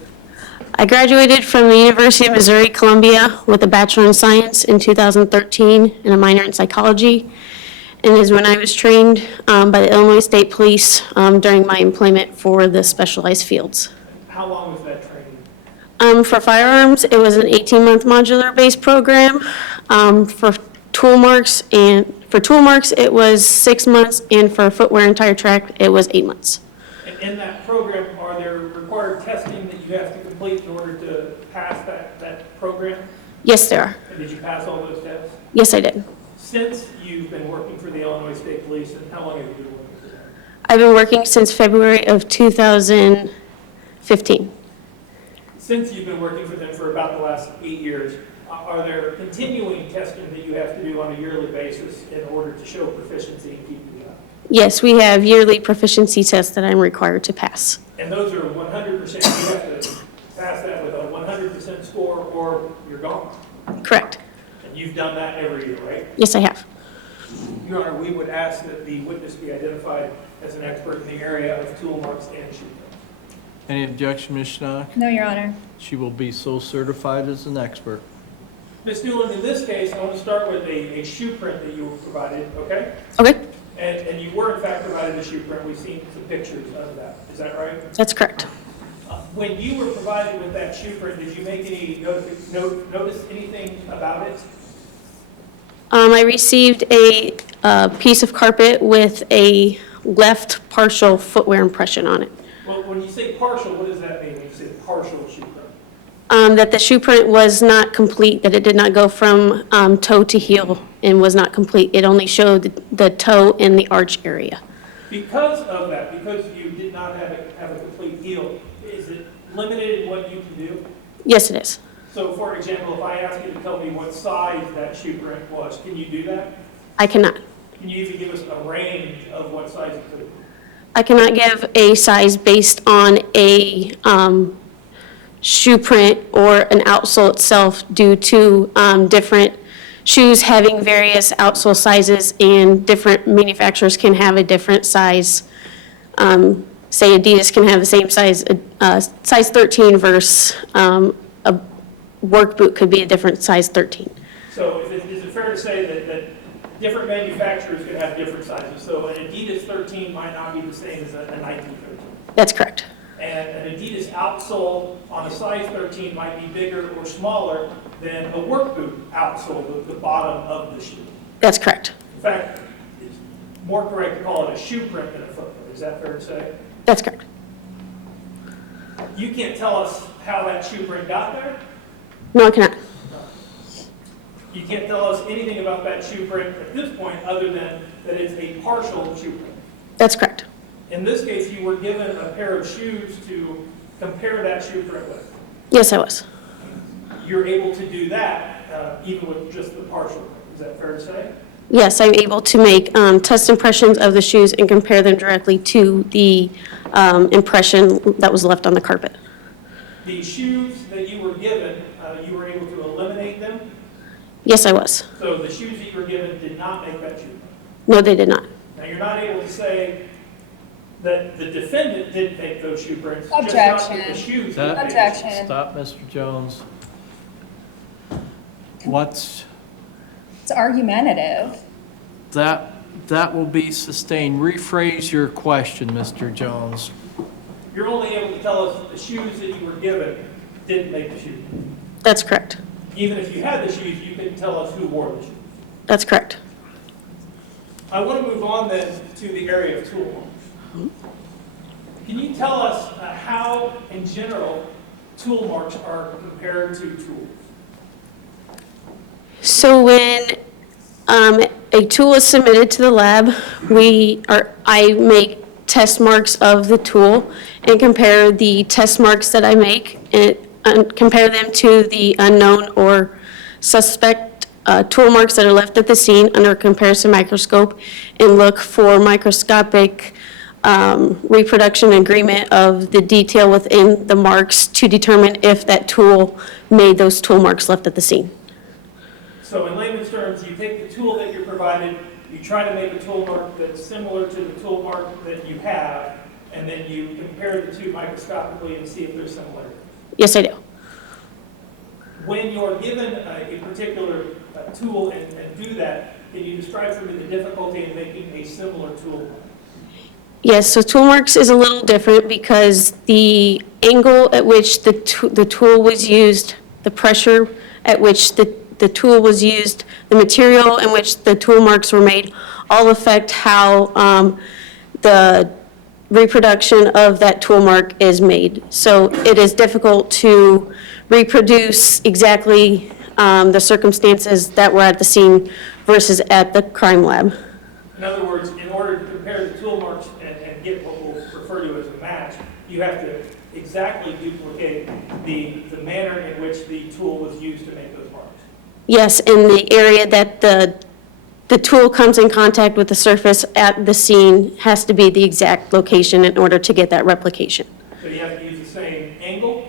I graduated from the University of Missouri-Columbia with a Bachelor in Science in 2013 and a minor in psychology. And is when I was trained by the Illinois State Police during my employment for the specialized fields. How long was that training? For firearms, it was an 18-month modular-based program. For tool marks, it was 6 months, and for footwear and tire track, it was 8 months. And in that program, are there required testing that you have to complete in order to pass that program? Yes, there are. And did you pass all those tests? Yes, I did. Since you've been working for the Illinois State Police, and how long have you been working for them? I've been working since February of 2018. 15. Since you've been working for them for about the last 8 years, are there continuing testing that you have to do on a yearly basis in order to show proficiency in keeping it up? Yes, we have yearly proficiency tests that I'm required to pass. And those are 100%, you have to pass that with a 100% score or you're gone. Correct. And you've done that every year, right? Yes, I have. Your Honor, we would ask that the witness be identified as an expert in the area of tool marks and shoe prints. Any objection, Ms. Schnock? No, Your Honor. She will be so certified as an expert. Ms. Newland, in this case, I want to start with a shoe print that you were provided, okay? Okay, And you were in fact provided a shoe print. We've seen some pictures of that. Is that right? that's correct. When you were provided with that shoe print, did you make any notice anything about it? I received a piece of carpet with a left partial footwear impression on it. Well, when you say partial, what does that mean when you say partial shoe print? That the shoe print was not complete, that it did not go from toe to heel and was not complete. It only showed the toe in the arch area. Because of that, because you did not have a complete heel, is it limited in what you can do? Yes, it is. So, for example, if I ask you to tell me what size that shoe print was, can you do that? I cannot. Can you even give us a range of what size it could be? I cannot give a size based on a shoe print or an outsole itself due to different shoes having various outsole sizes, and different manufacturers can have a different size. Say Adidas can have the same size, size 13 versus a work boot could be a different size 13. So is it fair to say that different manufacturers could have different sizes? So an Adidas 13 might not be the same as a Nike 13. That's correct. And an Adidas outsole on a size 13 might be bigger or smaller than a work boot outsole, the bottom of the shoe. That's correct. In fact, it's more correct to call it a shoe print than a footprint. Is that fair to say? That's correct. You can't tell us how that shoe print got there? No, I cannot. You can't tell us anything about that shoe print at this point other than that it's a partial shoe print. That's correct. In this case, you were given a pair of shoes to compare that shoe print with. Yes, I was. You're able to do that even with just the partial print. Is that fair to say? Yes, I'm able to make test impressions of the shoes and compare them directly to the impression that was left on the carpet. The shoes that you were given, you were able to eliminate them? Yes, I was. So the shoes that you were given did not make that shoe print? No, they did not. Now, you're not able to say that the defendant didn't make those shoe prints. Objection. Just not that the shoes didn't make them. Objection. Stop, Mr. Jones. What's, It's argumentative. that will be sustained. Rephrase your question, Mr. Jones. You're only able to tell us that the shoes that you were given didn't make the shoe. That's correct. Even if you had the shoes, you couldn't tell us who wore the shoes. That's correct. I want to move on then to the area of tool marks. Can you tell us how, in general, tool marks are compared to tools? So when a tool is submitted to the lab, I make test marks of the tool and compare the test marks that I make and compare them to the unknown or suspect tool marks that are left at the scene under a comparison microscope, and look for microscopic reproduction agreement of the detail within the marks to determine if that tool made those tool marks left at the scene. So in layman's terms, you take the tool that you're provided, you try to make a tool mark that's similar to the tool mark that you have, and then you compare the two microscopically and see if there's similarities. Yes, I do. When you're given a particular tool and do that, can you describe for me the difficulty in making a similar tool mark? Yes, so tool marks is a little different because the angle at which the tool was used, the pressure at which the tool was used, the material in which the tool marks were made, all affect how the reproduction of that tool mark is made. So it is difficult to reproduce exactly the circumstances that were at the scene versus at the crime lab. In other words, in order to compare the tool marks and get what we'll refer to as a match, you have to exactly duplicate the manner in which the tool was used to make those marks? Yes, in the area that the tool comes in contact with the surface at the scene has to be the exact location in order to get that replication. So you have to use the same angle,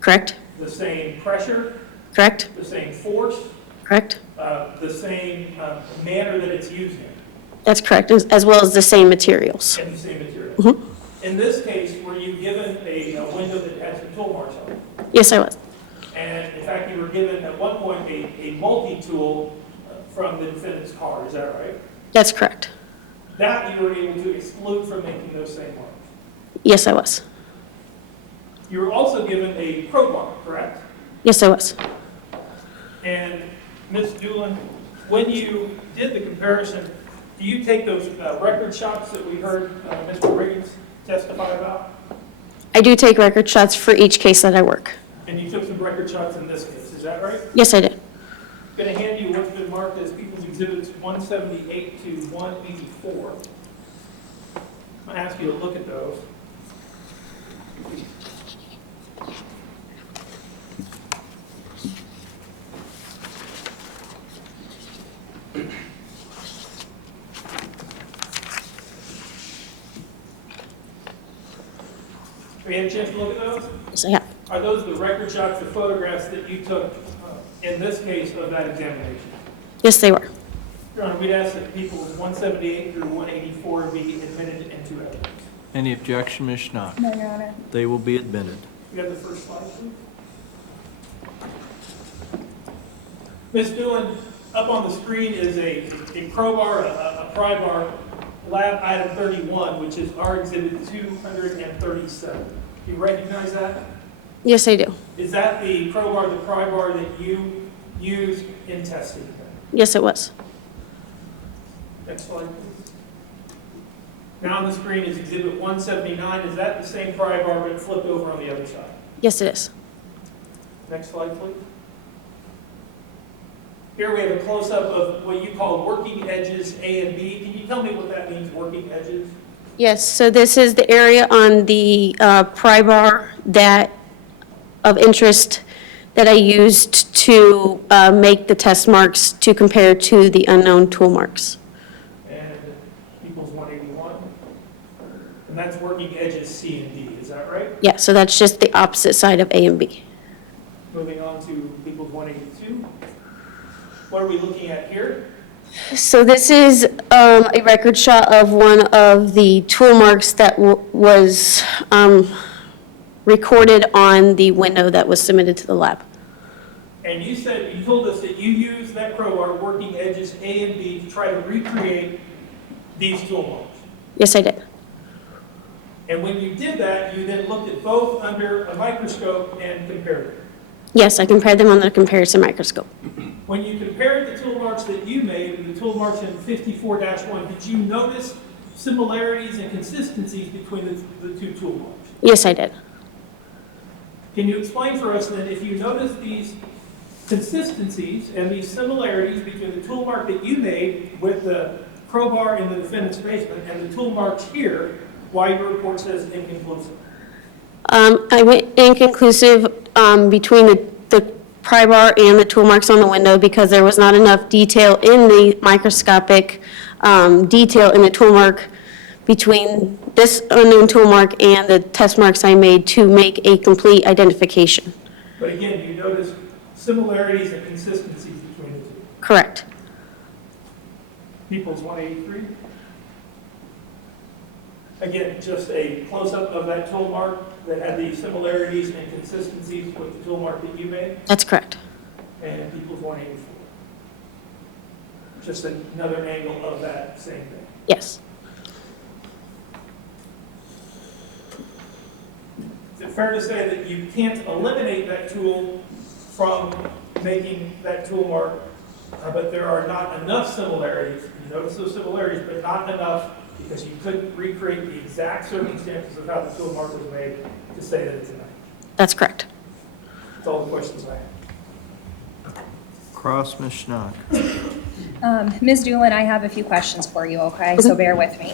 Correct? the same pressure, Correct? the same force, Correct? the same manner that it's used in, That's correct, as well as the same materials. and the same material. Mhm. In this case, were you given a window that had some tool marks on it? Yes, I was. And in fact, you were given at one point a multi-tool from the defendant's car, is that right? That's correct. That you were able to exclude from making those same marks. Yes, I was. You were also given a crowbar, correct? Yes, I was. And Ms. Doolin, when you did the comparison, do you take those record shots that we heard Mr. Riggins testify about? I do take record shots for each case that I work. And you took some record shots in this case, is that right? Yes, I did. I'm going to hand you what's been marked as People's Exhibits 178 to 184. I'm going to ask you to look at those. Have you had a chance to look at those? Yes, I have. Are those the record shots, the photographs that you took in this case of that examination? Yes, they were. Your Honor, we'd ask that People's 178 through 184 be admitted into evidence. Any objection, Ms. Schnock? No, Your Honor. They will be admitted. You have the first slide, please. Ms. Doolin, up on the screen is a crowbar, a pry bar, lab item 31, which is our exhibit 237. Do you recognize that? Yes, I do. Is that the crowbar, the pry bar that you used in testing? Yes, it was. Next slide, please. Now on the screen is exhibit 179. Is that the same pry bar but flipped over on the other side? Yes, it is. Next slide, please. Here we have a close-up of what you call working edges A and B. Can you tell me what that means, working edges? Yes, so this is the area on the pry bar of interest that I used to make the test marks to compare to the unknown tool marks. And equals 181. And that's working edges C and D, is that right? Yeah, so that's just the opposite side of A and B. Moving on to equals 182. What are we looking at here? So this is a record shot of one of the tool marks that was recorded on the window that was submitted to the lab. And you told us that you used that crowbar, working edges A and B, to try to recreate these tool marks. Yes, I did. And when you did that, you then looked at both under a microscope and compared them. Yes, I compared them on the comparison microscope. When you compared the tool marks that you made and the tool marks in 54-1, did you notice similarities and consistencies between the two tool marks? Yes, I did. Can you explain for us then, if you notice these consistencies and these similarities between the tool mark that you made with the crowbar in the defendant's basement and the tool marks here, why your report says inconclusive? I went inconclusive between the pry bar and the tool marks on the window because there was not enough detail in the microscopic detail in the tool mark between this unknown tool mark and the test marks I made to make a complete identification. But again, you notice similarities and consistencies between the two. Correct. People's 183. Again, just a close-up of that tool mark that had the similarities and consistencies with the tool mark that you made, That's correct. and People's 184. Just another angle of that same thing. Yes. Is it fair to say that you can't eliminate that tool from making that tool mark, but there are not enough similarities? You notice those similarities, but not enough because you couldn't recreate the exact circumstances of how the tool mark was made to say that it's a knife. That's correct. That's all the questions I have. Cross, Ms. Schnock. Ms. Doolin, I have a few questions for you, okay? So bear with me.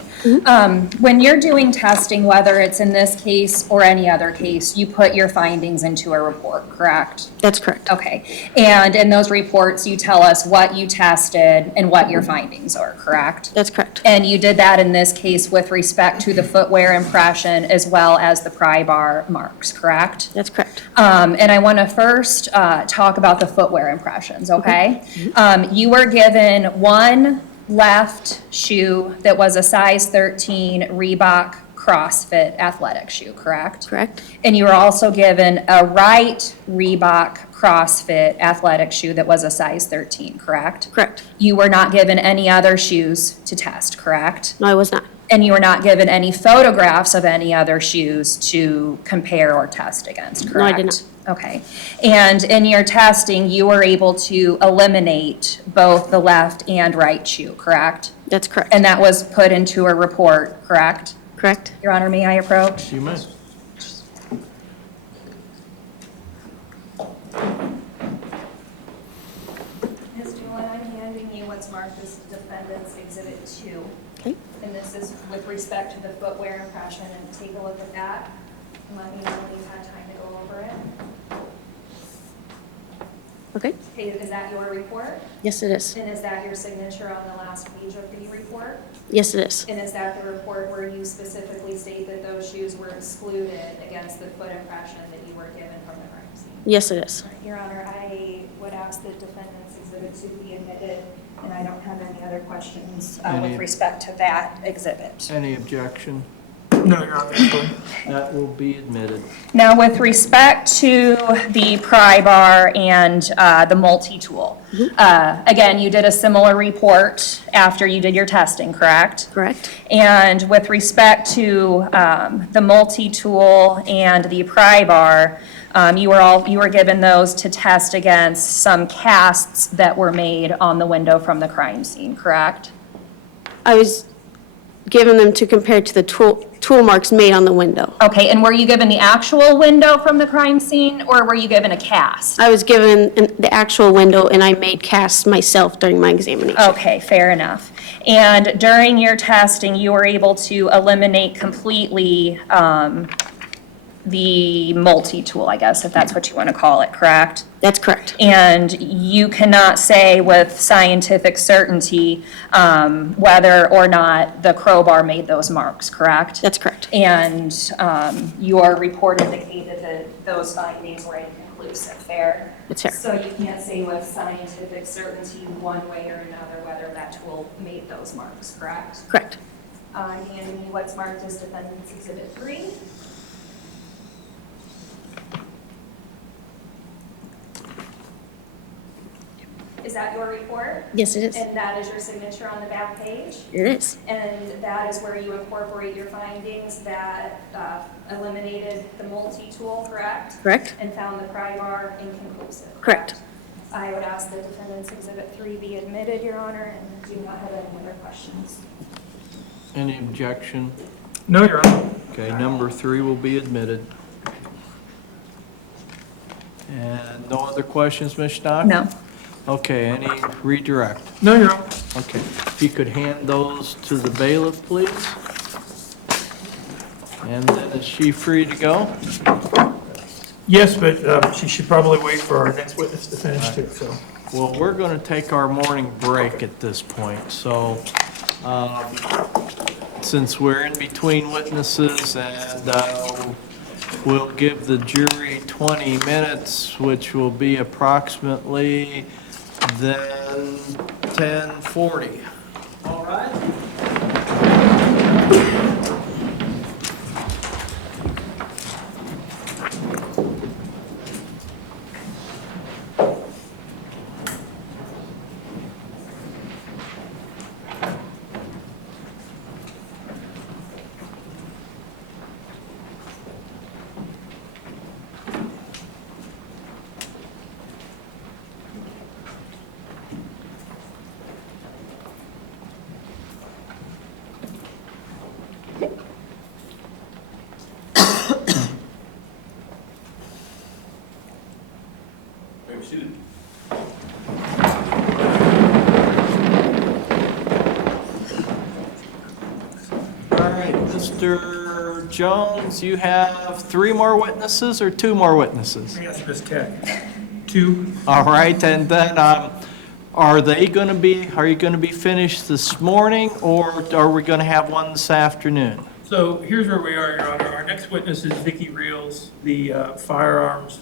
When you're doing testing, whether it's in this case or any other case, you put your findings into a report, correct? That's correct. Okay. And in those reports, you tell us what you tested and what your findings are, correct? That's correct. And you did that in this case with respect to the footwear impression as well as the pry bar marks, correct? That's correct. And I want to first talk about the footwear impressions, okay? You were given one left shoe that was a size 13 Reebok CrossFit athletic shoe, correct? Correct. And you were also given a right Reebok CrossFit athletic shoe that was a size 13, correct? Correct. You were not given any other shoes to test, correct? No, I was not. And you were not given any photographs of any other shoes to compare or test against, correct? No, I did not. Okay. And in your testing, you were able to eliminate both the left and right shoe, correct? That's correct. And that was put into a report, correct? Correct. Your Honor, may I approach? You may. Ms. Doolin, I'm handing you what's marked as Defendant's Exhibit 2. Okay. And this is with respect to the footwear impression, and take a look at that. And let me know when you've had time to go over it. Okay. Okay, is that your report? Yes, it is. And is that your signature on the last page of the report? Yes, it is. And is that the report where you specifically state that those shoes were excluded against the foot impression that you were given from the crime scene? Yes, it is. Your Honor, I would ask the defendant's exhibit to be admitted, and I don't have any other questions with respect to that exhibit. Any objection? No, Your Honor, that's fine. That will be admitted. Now, with respect to the pry bar and the multi-tool, again, you did a similar report after you did your testing, correct? Correct. And with respect to the multi-tool and the pry bar, you were given those to test against some casts that were made on the window from the crime scene, correct? I was given them to compare to the tool marks made on the window. Okay, and were you given the actual window from the crime scene, or were you given a cast? I was given the actual window, and I made casts myself during my examination. Okay, fair enough. And during your testing, you were able to eliminate completely the multi-tool, I guess, if that's what you want to call it, correct? That's correct. And you cannot say with scientific certainty whether or not the crowbar made those marks, correct? That's correct. And your report indicated that those findings were inconclusive, fair? It's fair. So you can't say with scientific certainty one way or another whether that tool made those marks, correct? Correct. I'm handing you what's marked as Defendant's Exhibit 3. Is that your report? Yes, it is. And that is your signature on the back page? It is. And that is where you incorporate your findings that eliminated the multi-tool, correct? Correct. And found the pry bar inconclusive, Correct. I would ask the Defendant's Exhibit 3 be admitted, Your Honor, and do not have any other questions. Any objection? No, Your Honor. Okay, number 3 will be admitted. And no other questions, Ms. Stock? No. Okay, any redirect? No, Your Honor. Okay, if you could hand those to the bailiff, please. And then is she free to go? Yes, but she should probably wait for our next witness to finish too, so. Well, we're going to take our morning break at this point, so since we're in between witnesses, and we'll give the jury 20 minutes, which will be approximately then 10:40. All right? Mr. Jones, you have 3 more witnesses or 2 more witnesses? Yes, Ms. Keck. 2. All right, and then are you going to be finished this morning, or are we going to have one this afternoon? So here's where we are, Your Honor. Our next witness is Vicki Reels, the firearms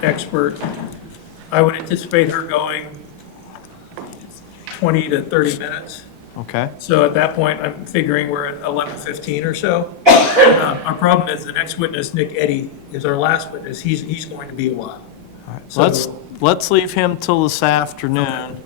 expert. I would anticipate her going 20 to 30 minutes. Okay. So at that point, I'm figuring we're at 11:15 or so. Our problem is the next witness, Nick Eddy, is our last witness. He's going to be a while. All right. So- Let's leave him till this afternoon.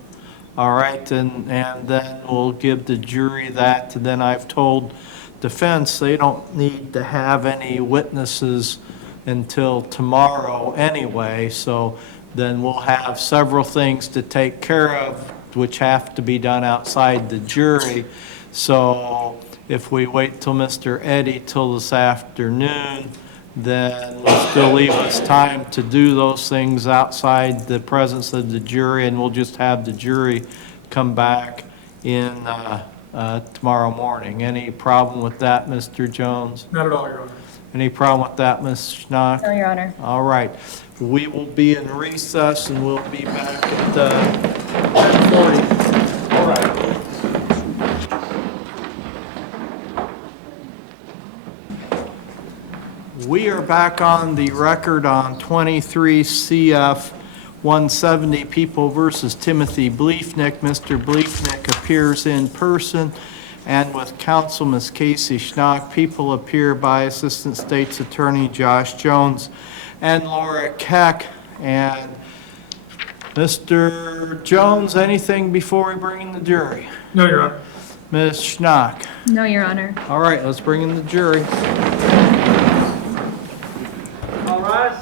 All right, and then we'll give the jury that. And then I've told defense they don't need to have any witnesses until tomorrow anyway. So then we'll have several things to take care of, which have to be done outside the jury. So if we wait till Mr. Eddy till this afternoon, then we'll still leave us time to do those things outside the presence of the jury, and we'll just have the jury come back in tomorrow morning. Any problem with that, Mr. Jones? Not at all, Your Honor. Any problem with that, Ms. Schnock? No, Your Honor. All right. We will be in recess, and we'll be back at 10:40. All right. We are back on the record on 23 CF 170 People versus Timothy Bliefnick. Mr. Bliefnick appears in person, and with counsel Ms. Casey Schnock. People appear by Assistant State's Attorney Josh Jones and Laura Keck. And Mr. Jones, anything before we bring in the jury? No, Your Honor. Ms. Schnock? No, Your Honor. All right, let's bring in the jury. All rise.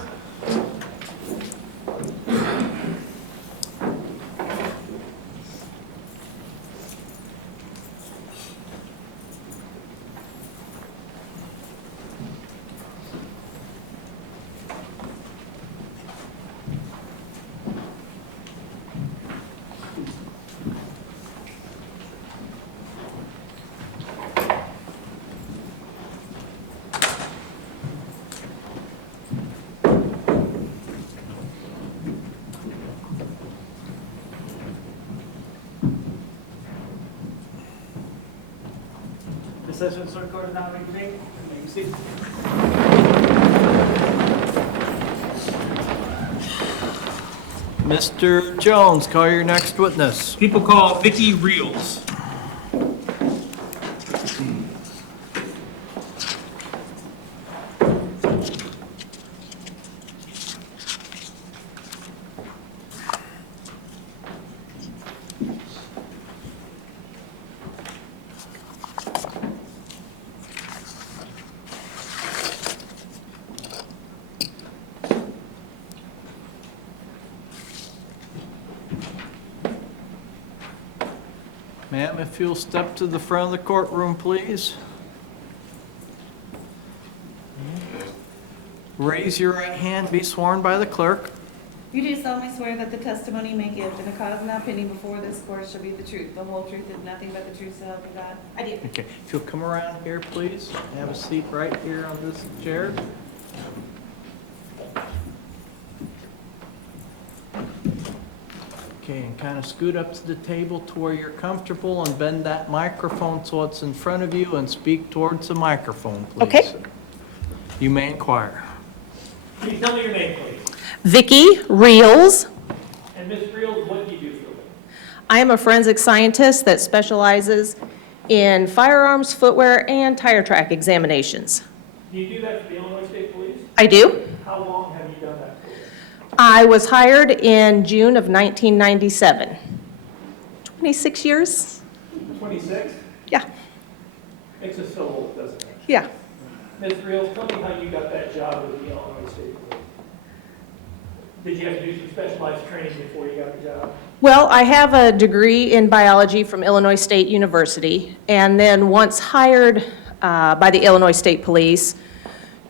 The session is recorded now. May you see? Mr. Jones, call your next witness. People call Vicki Reels. Ma'am, if you'll step to the front of the courtroom, please. Raise your right hand, be sworn by the clerk. You do solemnly swear that the testimony you may give in the cause now pending before this court shall be the truth, the whole truth, and nothing but the truth, so help you God? I do. Okay, if you'll come around here, please. Have a seat right here on this chair. Okay, and kind of scoot up to the table to where you're comfortable and bend that microphone so it's in front of you and speak towards the microphone, please. Okay. You may inquire. Can you tell me your name, please? Vicki Reels. And Ms. Reels, what do you do for a living? I am a forensic scientist that specializes in firearms, footwear, and tire track examinations. Do you do that for the Illinois State Police? I do. How long have you done that for? I was hired in June of 1997. 26 years? 26? Yeah, Makes us so old, doesn't it? yeah. Ms. Reels, tell me how you got that job with the Illinois State Police. Did you have to do some specialized training before you got the job? Well, I have a degree in biology from Illinois State University, and then once hired by the Illinois State Police,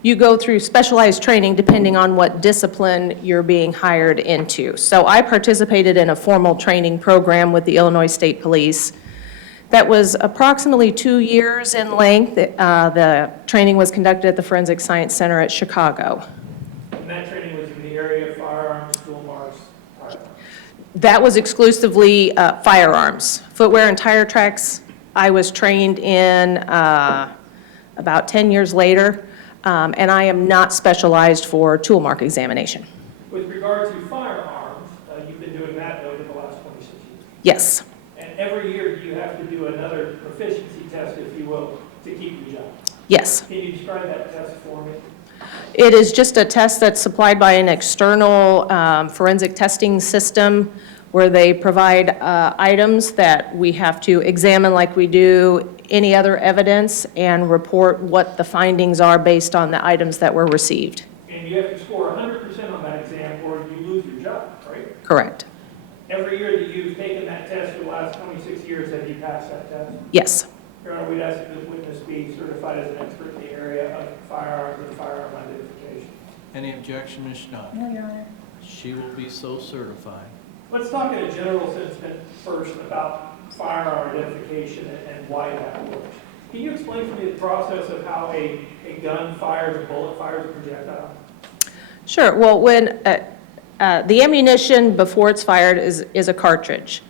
you go through specialized training depending on what discipline you're being hired into. So I participated in a formal training program with the Illinois State Police. That was approximately 2 years in length. The training was conducted at the Forensic Science Center at Chicago. And that training was in the area of firearms, tool marks, tire. That was exclusively firearms. Footwear and tire tracks, I was trained in about 10 years later, and I am not specialized for tool mark examination. With regard to firearms, you've been doing that over the last 26 years. Yes, And every year you have to do another proficiency test, if you will, to keep your job. yes. Can you describe that test for me? It is just a test that's supplied by an external forensic testing system where they provide items that we have to examine like we do any other evidence and report what the findings are based on the items that were received. And you have to score 100% on that exam or you lose your job, right? Correct. Every year that you've taken that test for the last 26 years, have you passed that test? Yes. Your Honor, we'd ask that the witness be certified as an expert in the area of firearms and firearm identification. Any objection, Ms. Schnott? No, Your Honor. She will be so certified. Let's talk in a general sense then first about firearm identification and why that works. Can you explain to me the process of how a gun fires a bullet, fires a projectile? Sure. Well, when the ammunition before it's fired is a cartridge,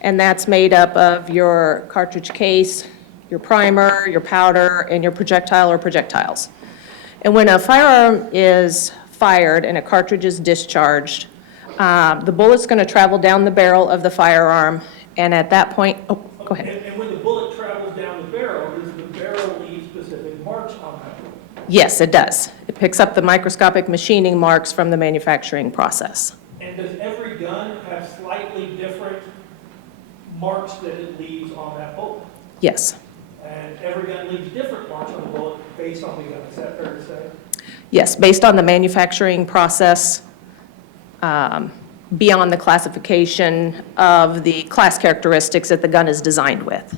and that's made up of your cartridge case, your primer, your powder, and your projectile or projectiles. And when a firearm is fired and a cartridge is discharged, the bullet's going to travel down the barrel of the firearm, and at that point, oh, go ahead. And when the bullet travels down the barrel, does the barrel leave specific marks on that bullet? Yes, it does. It picks up the microscopic machining marks from the manufacturing process. And does every gun have slightly different marks that it leaves on that bullet? Yes. And every gun leaves different marks on the bullet based on the gun. Is that fair to say? Yes, based on the manufacturing process, beyond the classification of the class characteristics that the gun is designed with.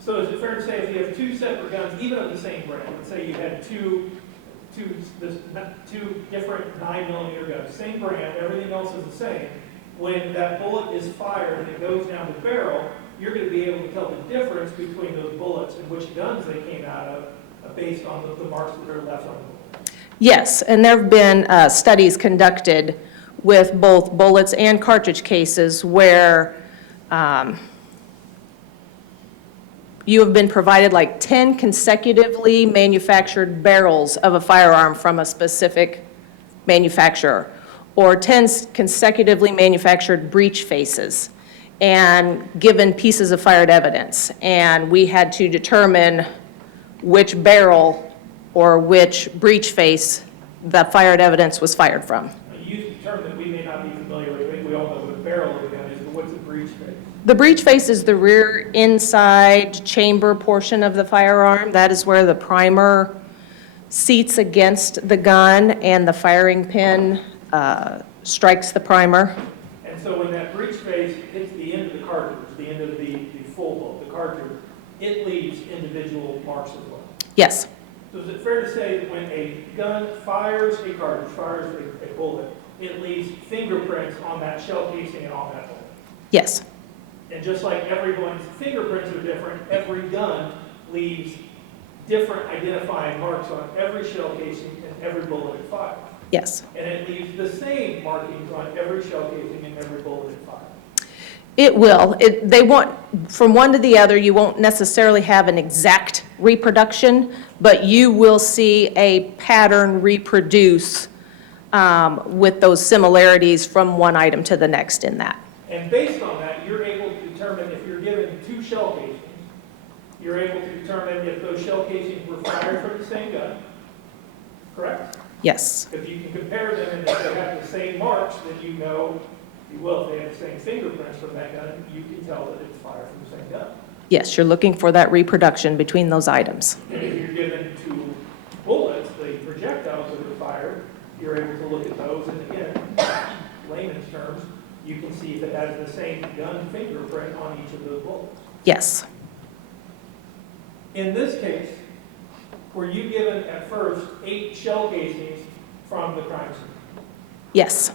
So is it fair to say if you have two separate guns, even of the same brand, let's say you had two different 9mm guns, same brand, everything else is the same, when that bullet is fired and it goes down the barrel, you're going to be able to tell the difference between those bullets and which guns they came out of based on the marks that are left on the bullet? Yes, and there have been studies conducted with both bullets and cartridge cases where you have been provided like 10 consecutively manufactured barrels of a firearm from a specific manufacturer, or 10 consecutively manufactured breech faces, and given pieces of fired evidence. And we had to determine which barrel or which breech face the fired evidence was fired from. You used a term that we may not be familiar with. I think we all know what a barrel of a gun is, but what's a breech face? The breech face is the rear inside chamber portion of the firearm. That is where the primer seats against the gun and the firing pin strikes the primer. And so when that breech face hits the end of the cartridge, the end of the full bullet, the cartridge, it leaves individual marks as well. Yes, So is it fair to say that when a gun fires a cartridge, fires a bullet, it leaves fingerprints on that shell casing and on that bullet? yes, And just like everyone's fingerprints are different, every gun leaves different identifying marks on every shell casing and every bullet it fires. yes. And it leaves the same markings on every shell casing and every bullet it fires. It will. They won't, from one to the other, you won't necessarily have an exact reproduction, but you will see a pattern reproduce with those similarities from one item to the next in that. And based on that, you're able to determine if you're given two shell casings, you're able to determine if those shell casings were fired from the same gun, correct? Yes, If you can compare them and if they have the same marks, then you know, if you will, if they have the same fingerprints from that gun, you can tell that it's fired from the same gun. yes, you're looking for that reproduction between those items. And if you're given two bullets, the projectiles that are fired, you're able to look at those, and again, layman's terms, you can see if it has the same gun fingerprint on each of those bullets. Yes, In this case, were you given at first 8 shell casings from the crime scene? yes,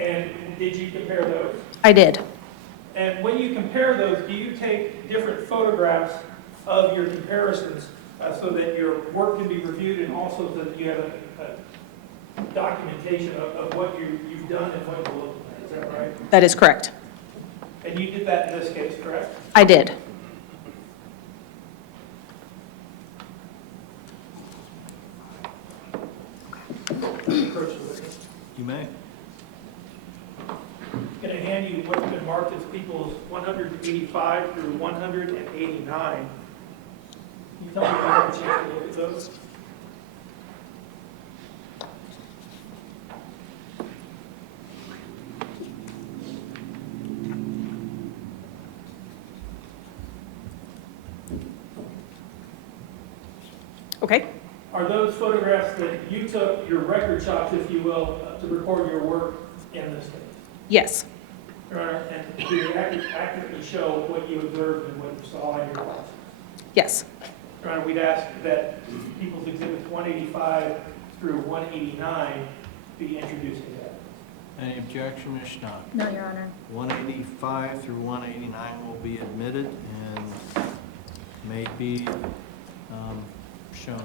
And did you compare those? I did. And when you compare those, do you take different photographs of your comparisons so that your work can be reviewed and also so that you have a documentation of what you've done and what you're looking at? Is that right? That is correct. And you did that in this case, correct? I did. Approach the witness. You may. I'm going to hand you what's been marked as people's 185 through 189. Can you tell me if you have a chance to look at those? Okay. Are those photographs that you took, your record shots, if you will, to record your work in this case? Yes. Your Honor, and do they accurately show what you observed and what you saw in your life? Yes. Your Honor, we'd ask that People's Exhibits 185 through 189 be introduced to that. Any objection, Ms. Schnock? No, Your Honor. 185 through 189 will be admitted and may be shown.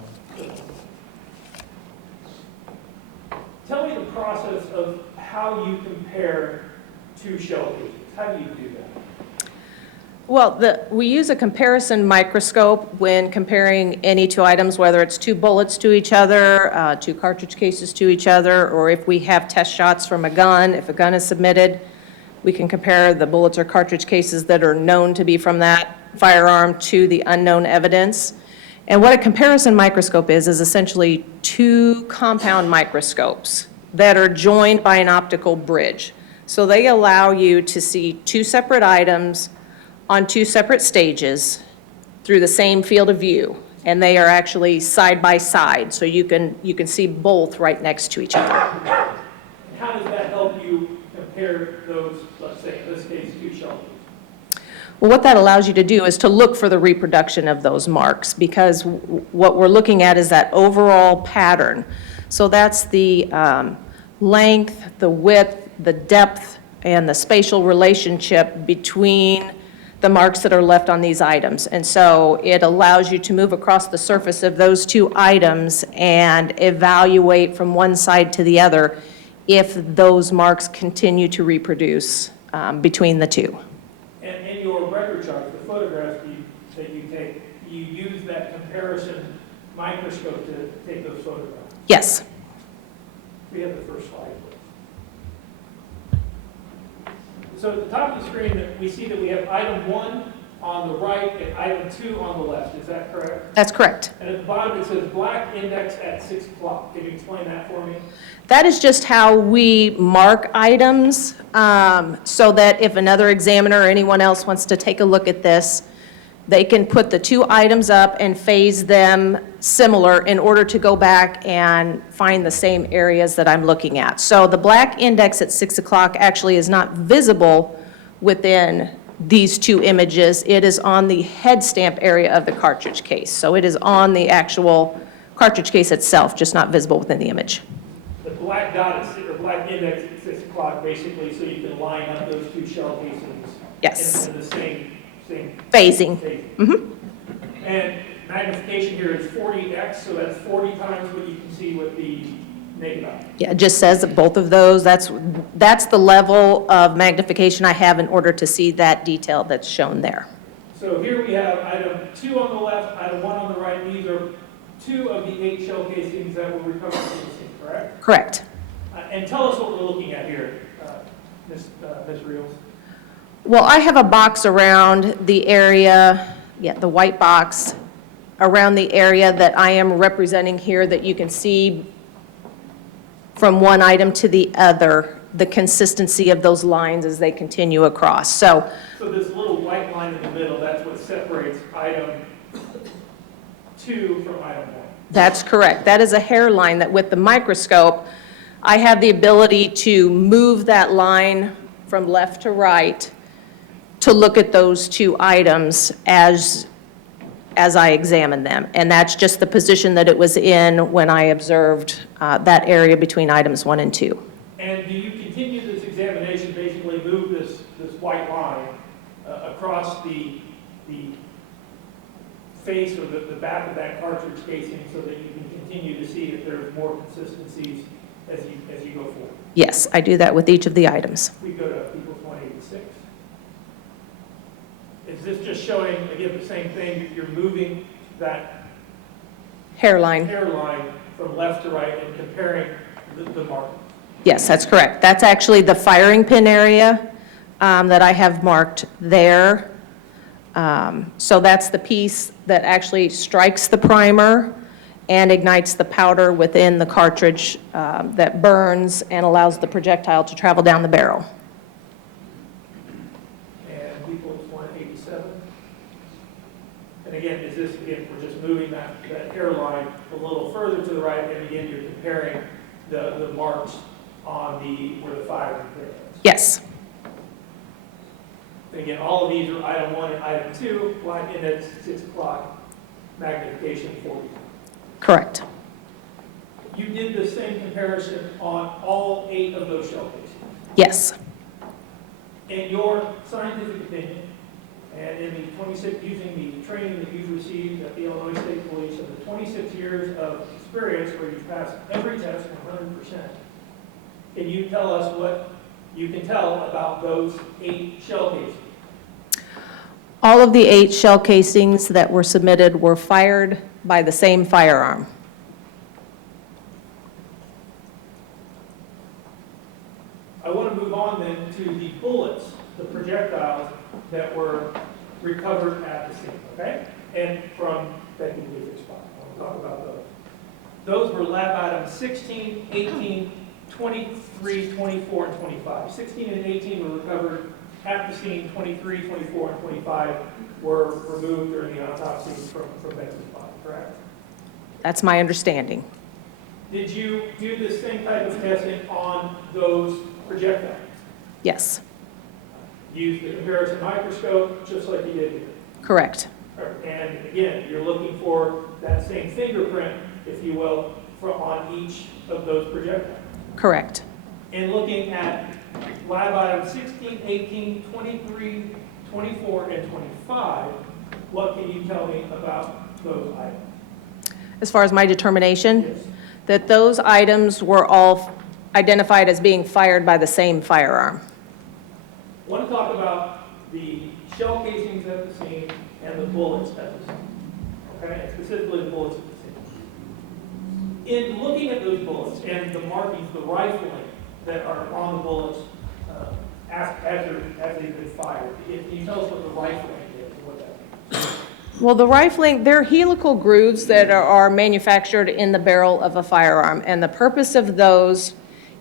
Tell me the process of how you compare two shell cases. How do you do that? Well, we use a comparison microscope when comparing any two items, whether it's two bullets to each other, two cartridge cases to each other, or if we have test shots from a gun, if a gun is submitted, we can compare the bullets or cartridge cases that are known to be from that firearm to the unknown evidence. And what a comparison microscope is essentially two compound microscopes that are joined by an optical bridge. So they allow you to see two separate items on two separate stages through the same field of view. And they are actually side by side, so you can see both right next to each other. And how does that help you compare those, let's say, in this case, two shell cases? Well, what that allows you to do is to look for the reproduction of those marks, because what we're looking at is that overall pattern. So that's the length, the width, the depth, and the spatial relationship between the marks that are left on these items. And so it allows you to move across the surface of those two items and evaluate from one side to the other if those marks continue to reproduce between the two. And in your record shots, the photographs that you take, you use that comparison microscope to take those photographs. Yes. We have the first slide. So at the top of the screen, we see that we have item 1 on the right and item 2 on the left. Is that correct? That's correct. And at the bottom, it says black index at 6 o'clock. Can you explain that for me? That is just how we mark items, so that if another examiner or anyone else wants to take a look at this, they can put the two items up and phase them similar in order to go back and find the same areas that I'm looking at. So the black index at 6 o'clock actually is not visible within these two images. It is on the head stamp area of the cartridge case. So it is on the actual cartridge case itself, just not visible within the image. The black dot or black index at 6 o'clock, basically, so you can line up those two shell casings. Yes. In the same Phasing. phasing. And magnification here is 40x, so that's 40 times what you can see with the naked eye. Yeah, it just says that both of those, that's the level of magnification I have in order to see that detail that's shown there. So here we have item 2 on the left, item 1 on the right. These are 2 of the 8 shell casings that were recovered from the scene, correct? Correct. And tell us what we're looking at here, Ms. Rios. Well, I have a box around the area, the white box, around the area that I am representing here that you can see from one item to the other, the consistency of those lines as they continue across. So this little white line in the middle, that's what separates item 2 from item 1. that's correct. That is a hairline that with the microscope, I have the ability to move that line from left to right to look at those two items as I examine them. And that's just the position that it was in when I observed that area between items 1 and 2. And do you continue this examination, basically move this white line across the face or the back of that cartridge casing so that you can continue to see if there's more consistencies as you go forward. Yes, I do that with each of the items. We go to People's 186. Is this just showing, again, the same thing? You're moving that Hairline. hairline from left to right and comparing the mark. Yes, that's correct. That's actually the firing pin area that I have marked there. So that's the piece that actually strikes the primer and ignites the powder within the cartridge that burns and allows the projectile to travel down the barrel. And People's 187. And again, is this, again, we're just moving that hairline a little further to the right, and again, you're comparing the marks on where the firing pin is. Yes, And again, all of these are item 1 and item 2, and it's 6 o'clock magnification for you. correct. You did the same comparison on all 8 of those shell cases. Yes, In your scientific opinion, and in the 26, using the training that you've received at the Illinois State Police, and the 26 years of experience where you've passed every test 100%, can you tell us what you can tell about those 8 shell cases? all of the 8 shell casings that were submitted were fired by the same firearm. I want to move on then to the bullets, the projectiles that were recovered at the scene, okay? And from Becky Bliefnick's spot. I want to talk about those. Those were lab items 16, 18, 23, 24, and 25. 16 and 18 were recovered at the scene. 23, 24, and 25 were removed during the autopsy from Becky's body, correct? That's my understanding. Did you do the same type of testing on those projectiles? Yes, Use the comparison microscope, just like you did here. correct. And again, you're looking for that same fingerprint, if you will, on each of those projectiles. Correct. And looking at lab items 16, 18, 23, 24, and 25, what can you tell me about those items? As far as my determination, Yes. that those items were all identified as being fired by the same firearm. I want to talk about the shell casings at the scene and the bullets at the scene, okay? And specifically the bullets at the scene. In looking at those bullets and the markings, the rifling that are on the bullets as they've been fired, can you tell us what the rifling is and what that means? Well, the rifling, they're helical grooves that are manufactured in the barrel of a firearm, and the purpose of those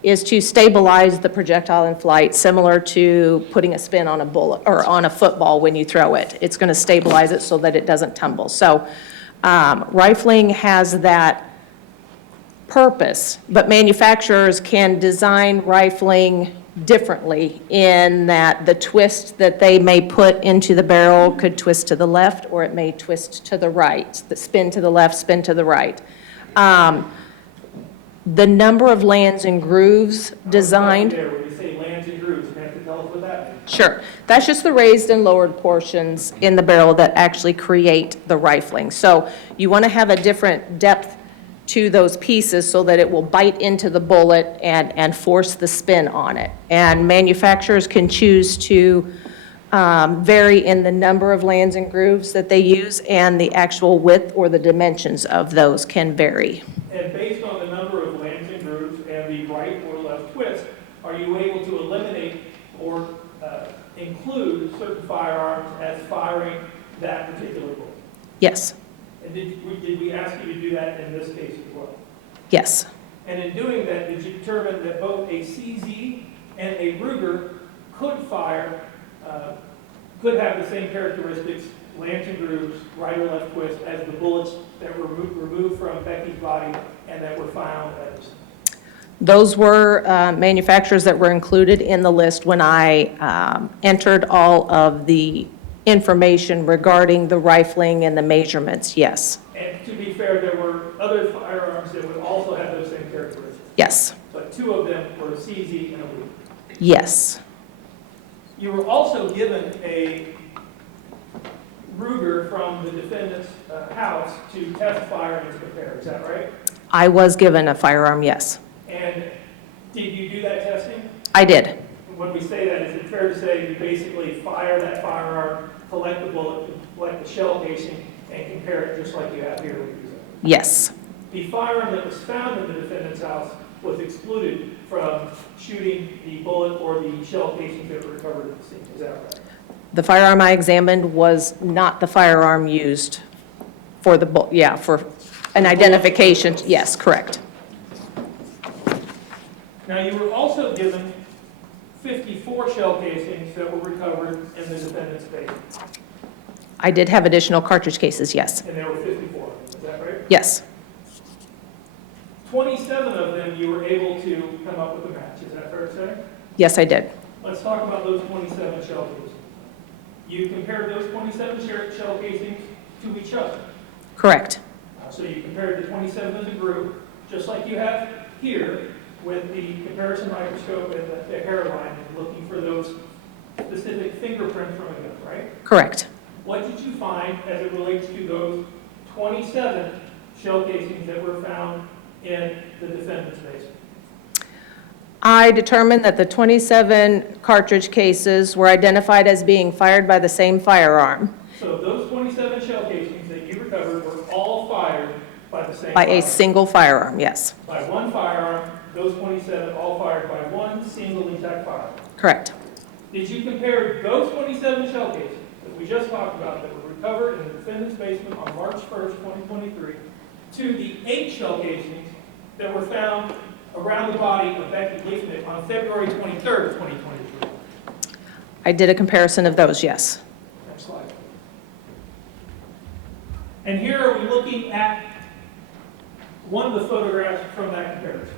is to stabilize the projectile in flight, similar to putting a spin on a bullet or on a football when you throw it. It's going to stabilize it so that it doesn't tumble. So rifling has that purpose, but manufacturers can design rifling differently in that the twist that they may put into the barrel could twist to the left, or it may twist to the right, the spin to the left, spin to the right. The number of lands and grooves designed. There, when you say lands and grooves, you have to tell us what that means. Sure. That's just the raised and lowered portions in the barrel that actually create the rifling. So you want to have a different depth to those pieces so that it will bite into the bullet and force the spin on it. And manufacturers can choose to vary in the number of lands and grooves that they use, and the actual width or the dimensions of those can vary. And based on the number of lands and grooves and the right or left twist, are you able to eliminate or include certain firearms as firing that particular bullet? Yes, And did we ask you to do that in this case as well? yes, And in doing that, did you determine that both a CZ and a Ruger could fire, could have the same characteristics, lands and grooves, right or left twist, as the bullets that were removed from Becky's body and that were found at the scene? those were manufacturers that were included in the list when I entered all of the information regarding the rifling and the measurements, yes. And to be fair, there were other firearms that would also have those same characteristics. Yes, But 2 of them were CZ and a Ruger. yes, You were also given a from the defendant's house to test firearms and compare, is that right? I was given a firearm, yes. And did you do that testing? I did. When we say that, is it fair to say you basically fire that firearm, collect the bullet, collect the shell casing, and compare it just like you have here with you? Yes. The firearm that was found in the defendant's house was excluded from shooting the bullet or the shell casings that were recovered at the scene, is that right? The firearm I examined was not the firearm used for the, for an identification. Yes, correct. Now, you were also given 54 shell casings that were recovered in the defendant's basement, I did have additional cartridge cases, yes. and there were 54, is that right? Yes, 27 of them you were able to come up with a match, is that fair to say? yes, I did. Let's talk about those 27 shell casings. You compared those 27 shell casings to each other. Correct. So you compared the 27 as a group, just like you have here, with the comparison microscope and the hairline, and looking for those specific fingerprints from a gun, right? Correct. What did you find as it relates to those 27 shell casings that were found in the defendant's basement? I determined that the 27 cartridge cases were identified as being fired by the same firearm. So those 27 shell casings that you recovered were all fired by the same By a firearm. single firearm, yes. By one firearm, those 27 all fired by one single intact firearm. Correct. Did you compare those 27 shell casings that we just talked about that were recovered in the defendant's basement on March 1st, 2023, to the 8 shell casings that were found around the body of Becky Bliefnick on February 23rd of 2023? I did a comparison of those, yes. Next slide. And here are we looking at one of the photographs from that comparison.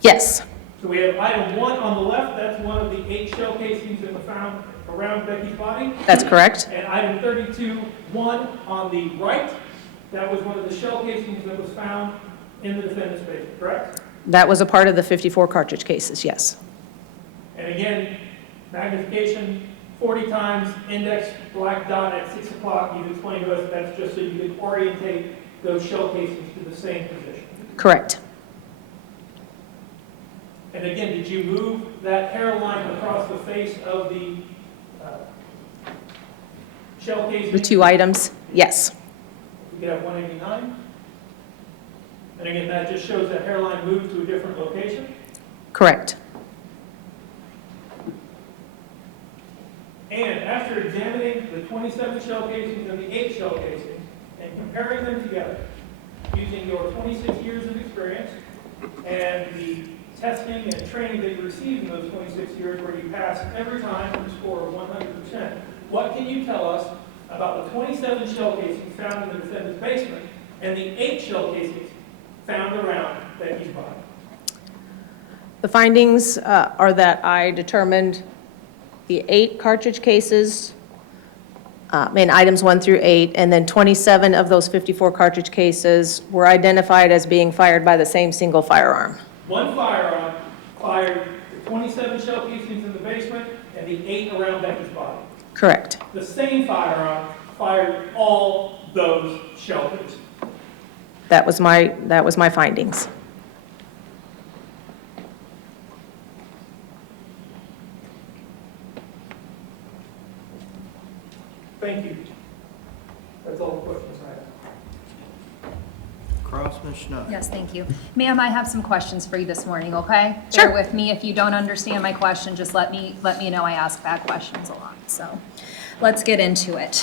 Yes, So we have item 1 on the left, that's one of the 8 shell casings that were found around Becky's body. that's correct. And item 32-1 on the right, that was one of the shell casings that was found in the defendant's basement, correct? That was a part of the 54 cartridge cases, yes. And again, magnification 40 times, index black dot at 6 o'clock. You've explained to us that's just so you can orientate those shell casings to the same position. Correct. And again, did you move that hairline across the face of the shell casing? The two items, yes. We could have 189. And again, that just shows that hairline moved to a different location. Correct. And after examining the 27 shell casings and the 8 shell casings and comparing them together, using your 26 years of experience and the testing and training that you received in those 26 years where you passed every time with a score of 100%, what can you tell us about the 27 shell casings found in the defendant's basement and the 8 shell casings found around Becky's body? The findings are that I determined the 8 cartridge cases, in items 1 through 8, and then 27 of those 54 cartridge cases were identified as being fired by the same single firearm. One firearm fired the 27 shell casings in the basement and the 8 around Becky's body. Correct. The same firearm fired all those shell casings. That was my findings. Thank you. That's all the questions I have. Crossman Schnuck. Yes, thank you. Ma'am, I have some questions for you this morning, okay? Sure. Bear with me. If you don't understand my question, just let me know. I ask bad questions a lot. So let's get into it.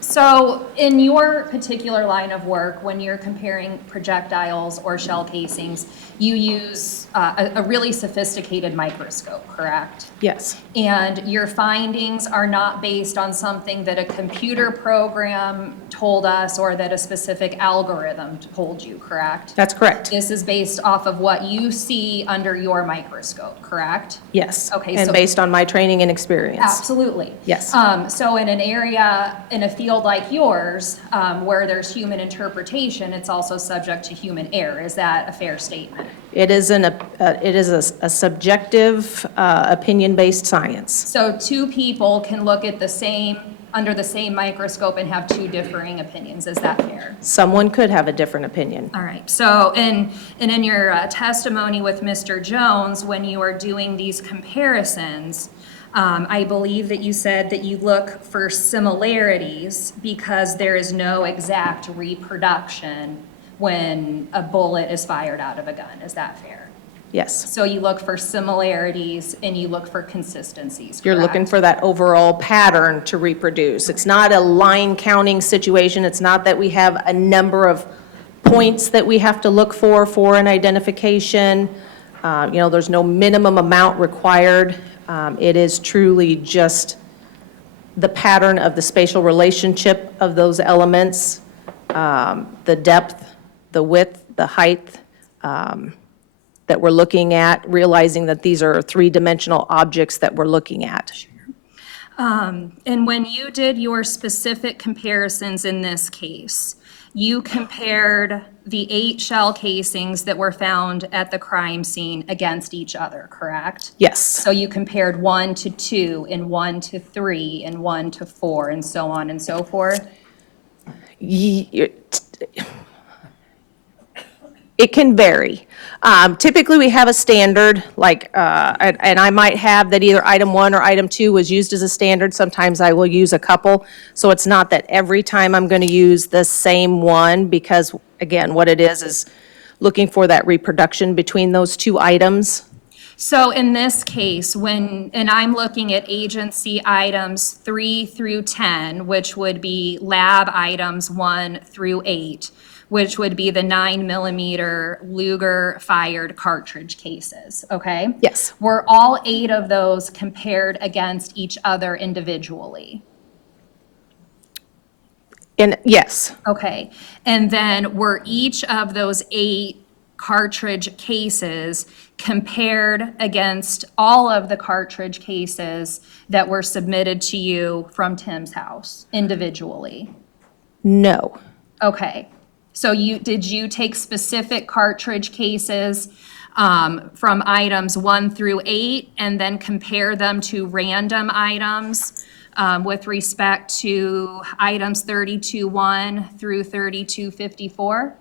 So in your particular line of work, when you're comparing projectiles or shell casings, you use a really sophisticated microscope, correct? Yes. And your findings are not based on something that a computer program told us or that a specific algorithm told you, correct? That's correct. This is based off of what you see under your microscope, correct? Yes. Okay, And so- based on my training and experience. Absolutely. Yes. So in an area, in a field like yours, where there's human interpretation, it's also subject to human error. Is that a fair statement? It is a subjective, opinion-based science. So two people can look at the same under the same microscope and have two differing opinions. Is that fair? Someone could have a different opinion. All right, so, and in your testimony with Mr. Jones, when you are doing these comparisons, I believe that you said that you look for similarities because there is no exact reproduction when a bullet is fired out of a gun. Is that fair? Yes. So you look for similarities and you look for consistencies, You're looking correct? for that overall pattern to reproduce. It's not a line counting situation. It's not that we have a number of points that we have to look for an identification. There's no minimum amount required. It is truly just the pattern of the spatial relationship of those elements, the depth, the width, the height, that we're looking at, realizing that these are three-dimensional objects that we're looking at. And when you did your specific comparisons in this case, you compared the 8 shell casings that were found at the crime scene against each other, correct? Yes. So you compared 1 to 2 and 1 to 3 and 1 to 4 and so on and so forth? It can vary. Typically, we have a standard, and I might have that either item 1 or item 2 was used as a standard. Sometimes I will use a couple. So it's not that every time I'm going to use the same one because, again, what it is looking for that reproduction between those two items. So in this case, and I'm looking at agency items 3 through 10, which would be lab items 1 through 8, which would be the 9mm Luger-fired cartridge cases, okay? Yes. Were all 8 of those compared against each other individually? Yes. Okay. And then were each of those 8 cartridge cases compared against all of the cartridge cases that were submitted to you from Tim's house individually? No. Okay. So did you take specific cartridge cases from items 1 through 8 and then compare them to random items with respect to items 32-1 through 32-54?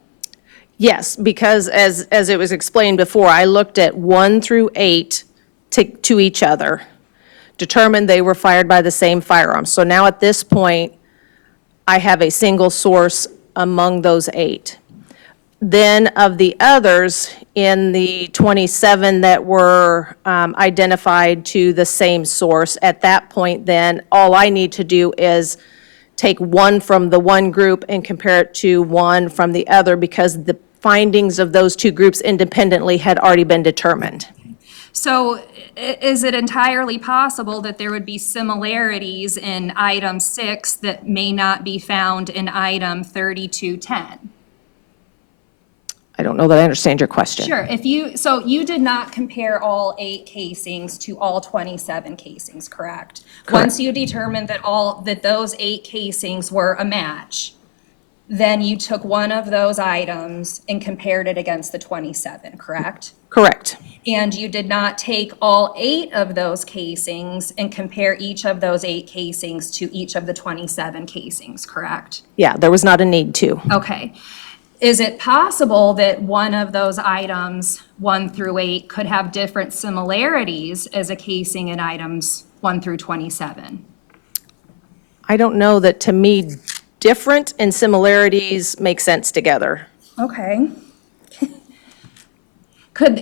Yes, because as it was explained before, I looked at 1 through 8 to each other, determined they were fired by the same firearm. So now at this point, I have a single source among those 8. Then of the others, in the 27 that were identified to the same source, at that point then, all I need to do is take one from the one group and compare it to one from the other because the findings of those two groups independently had already been determined. So is it entirely possible that there would be similarities in item 6 that may not be found in item 3210? I don't know that I understand your question. Sure. So you did not compare all 8 casings to all 27 casings, correct? Once you determined that those 8 casings were a match, then you took one of those items and compared it against the 27, correct? Correct. And you did not take all 8 of those casings and compare each of those 8 casings to each of the 27 casings, correct? Yeah, there was not a need to. Okay. Is it possible that one of those items, 1 through 8, could have different similarities as a casing in items 1 through 27? I don't know that, to me, different and similarities make sense together. Okay.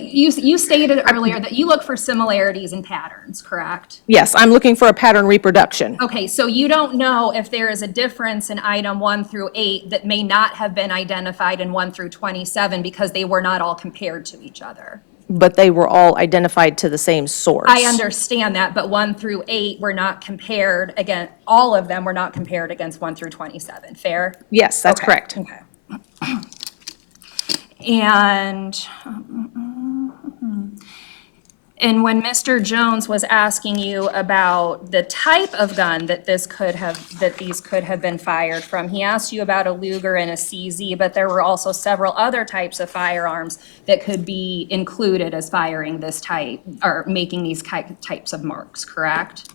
You stated earlier that you look for similarities and patterns, correct? Yes, I'm looking for a pattern reproduction. Okay, so you don't know if there is a difference in item 1 through 8 that may not have been identified in 1 through 27 because they were not all compared to each other. But they were all identified to the same source. I understand that, but 1 through 8 were not compared against, all of them were not compared against 1 through 27, fair? Yes, that's Okay, correct. Okay. And when Mr. Jones was asking you about the type of gun that these could have been fired from, he asked you about a Luger and a CZ, but there were also several other types of firearms that could be included as firing this type, or making these types of marks, correct?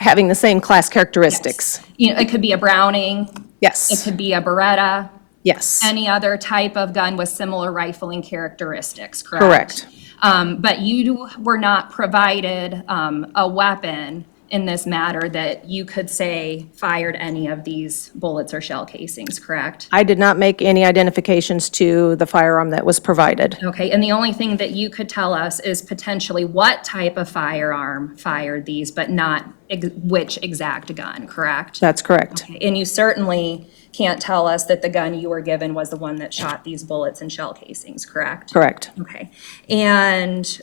having the same class characteristics. You know, it could be a Browning, it Yes, could be a Beretta, yes, any other type of gun with similar rifling characteristics, correct? correct. But you were not provided a weapon in this matter that you could say fired any of these bullets or shell casings, correct? I did not make any identifications to the firearm that was provided. Okay, and the only thing that you could tell us is potentially what type of firearm fired these, but not which exact gun, correct? That's correct. Okay, and you certainly can't tell us that the gun you were given was the one that shot these bullets and shell casings, correct? Correct. Okay, and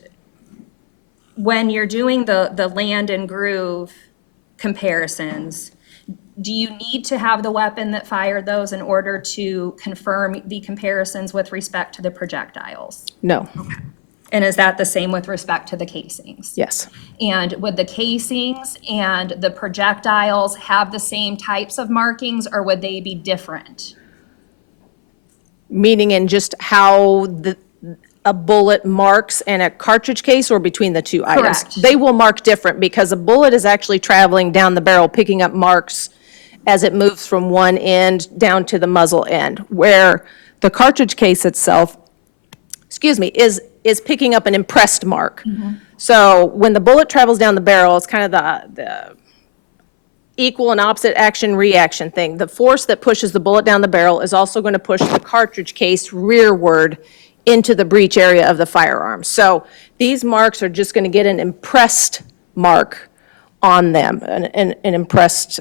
when you're doing the land and groove comparisons, do you need to have the weapon that fired those in order to confirm the comparisons with respect to the projectiles? No, And is that the same with respect to the casings? yes. And would the casings and the projectiles have the same types of markings, or would they be different? Meaning in just how a bullet marks and a cartridge case, or between the two items? Correct. They will mark different because a bullet is actually traveling down the barrel, picking up marks as it moves from one end down to the muzzle end, where the cartridge case itself, is picking up an impressed mark. So when the bullet travels down the barrel, it's kind of the equal and opposite action-reaction thing. The force that pushes the bullet down the barrel is also going to push the cartridge case rearward into the breech area of the firearm. So these marks are just going to get an impressed mark on them, an impressed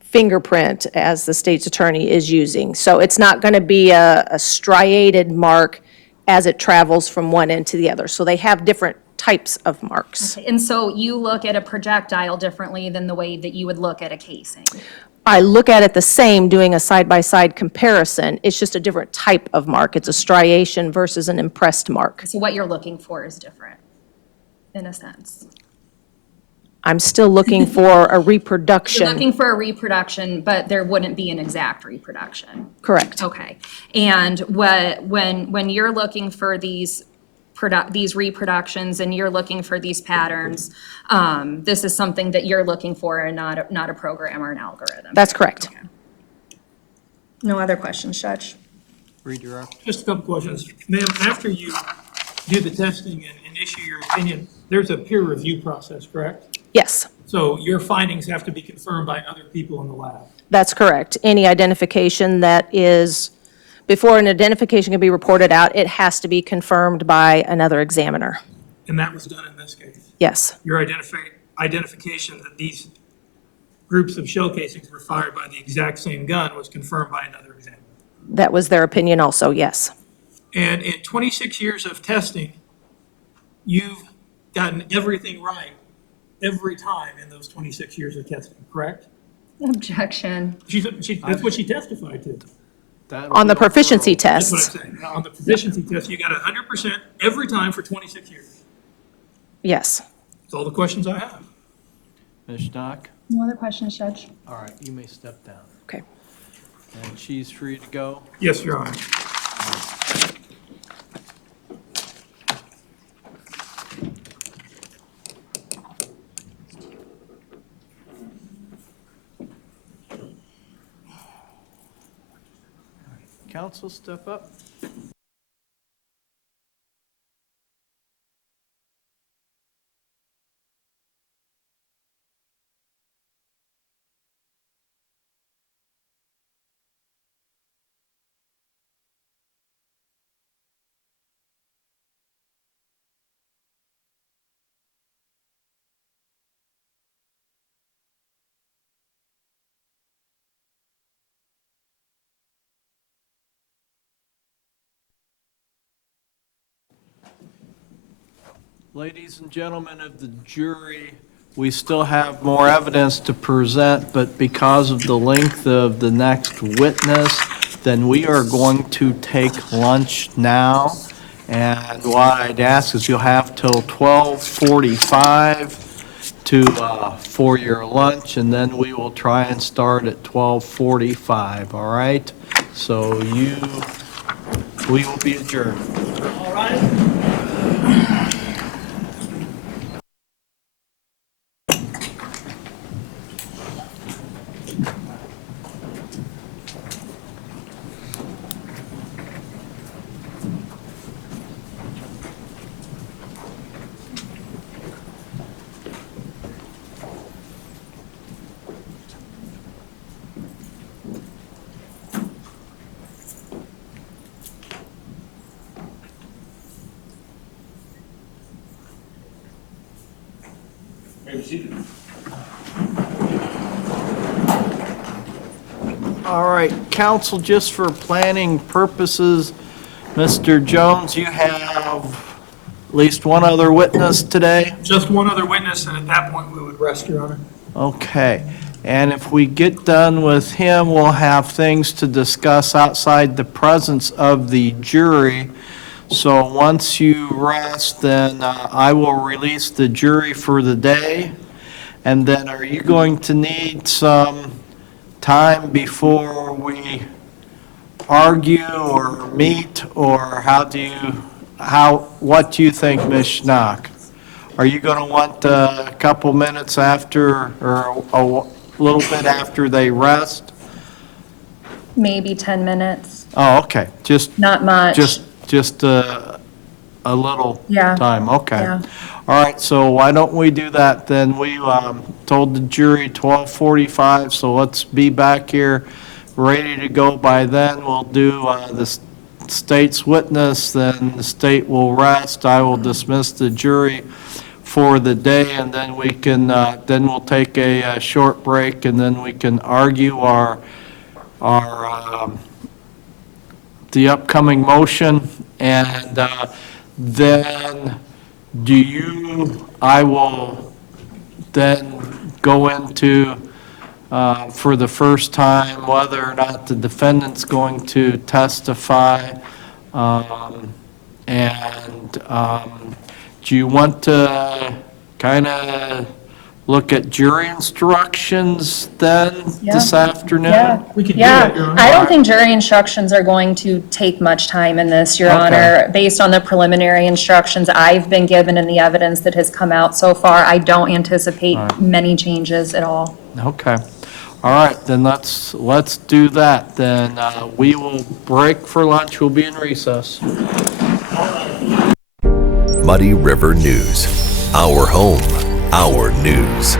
fingerprint, as the state's attorney is using. So it's not going to be a striated mark as it travels from one end to the other. So they have different types of marks. And so you look at a projectile differently than the way that you would look at a casing? I look at it the same, doing a side-by-side comparison. It's just a different type of mark. It's a striation versus an impressed mark. So what you're looking for is different, in a sense? I'm still looking for a You're reproduction. looking for a reproduction, but there wouldn't be an exact reproduction? Correct. Okay. And when you're looking for these reproductions and you're looking for these patterns, this is something that you're looking for and not a program or an algorithm? That's correct. No other questions, Judge? Redirect. Just a couple questions. Ma'am, after you do the testing and issue your opinion, there's a peer review process, correct? Yes, So your findings have to be confirmed by other people in the lab. that's correct. Any identification that is, before an identification can be reported out, it has to be confirmed by another examiner. And that was done in this case. Yes, Your identification that these groups of shell casings were fired by the exact same gun was confirmed by another examiner. that was their opinion also, yes. And in 26 years of testing, you've gotten everything right every time in those 26 years of testing, correct? Objection. That's what she testified to. That On the would be proficiency referral. That's what tests, I'm saying. Now, on the proficiency test, you got 100% every time for 26 years. yes. That's all the questions I have. Ms. Schnock? No other questions, Judge? All right, you may step down. Okay. And she's free to go. Yes, Your Honor. Counsel, step up. Ladies and gentlemen of the jury, we still have more evidence to present, but because of the length of the next witness, then we are going to take lunch now. And what I'd ask is you'll have till 12:45 for your lunch, and then we will try and start at 12:45, all right? So we will be adjourned. All right. All right, counsel, just for planning purposes, Mr. Jones, you have at least one other witness today? Just one other witness, and at that point, we would rest, Your Honor. Okay, and if we get done with him, we'll have things to discuss outside the presence of the jury. So once you rest, then I will release the jury for the day. And then are you going to need some time before we argue or meet, or what do you think, Ms. Schnock? Are you going to want a couple minutes after, or a little bit after they rest? Maybe 10 minutes, Oh, okay, just, not much. just a little Yeah. time, okay. Yeah. All right, so why don't we do that then? We told the jury 12:45, so let's be back here ready to go by then. We'll do the state's witness, then the state will rest. I will dismiss the jury for the day, and then we can, then we'll take a short break, and then we can argue our the upcoming motion, and then I will then go into, for the first time, whether or not the defendant's going to testify. Do you want to kind of look at jury instructions then this afternoon? Yeah, We could do that, Your Honor. I don't think jury instructions are going to take much time in this, Your Okay. Honor. Based on the preliminary instructions I've been given and the evidence that has come out so far, I don't anticipate many changes at all. Okay. All right, then let's do that. Then we will break for lunch. We'll be in recess. Muddy River News. Our home, our news.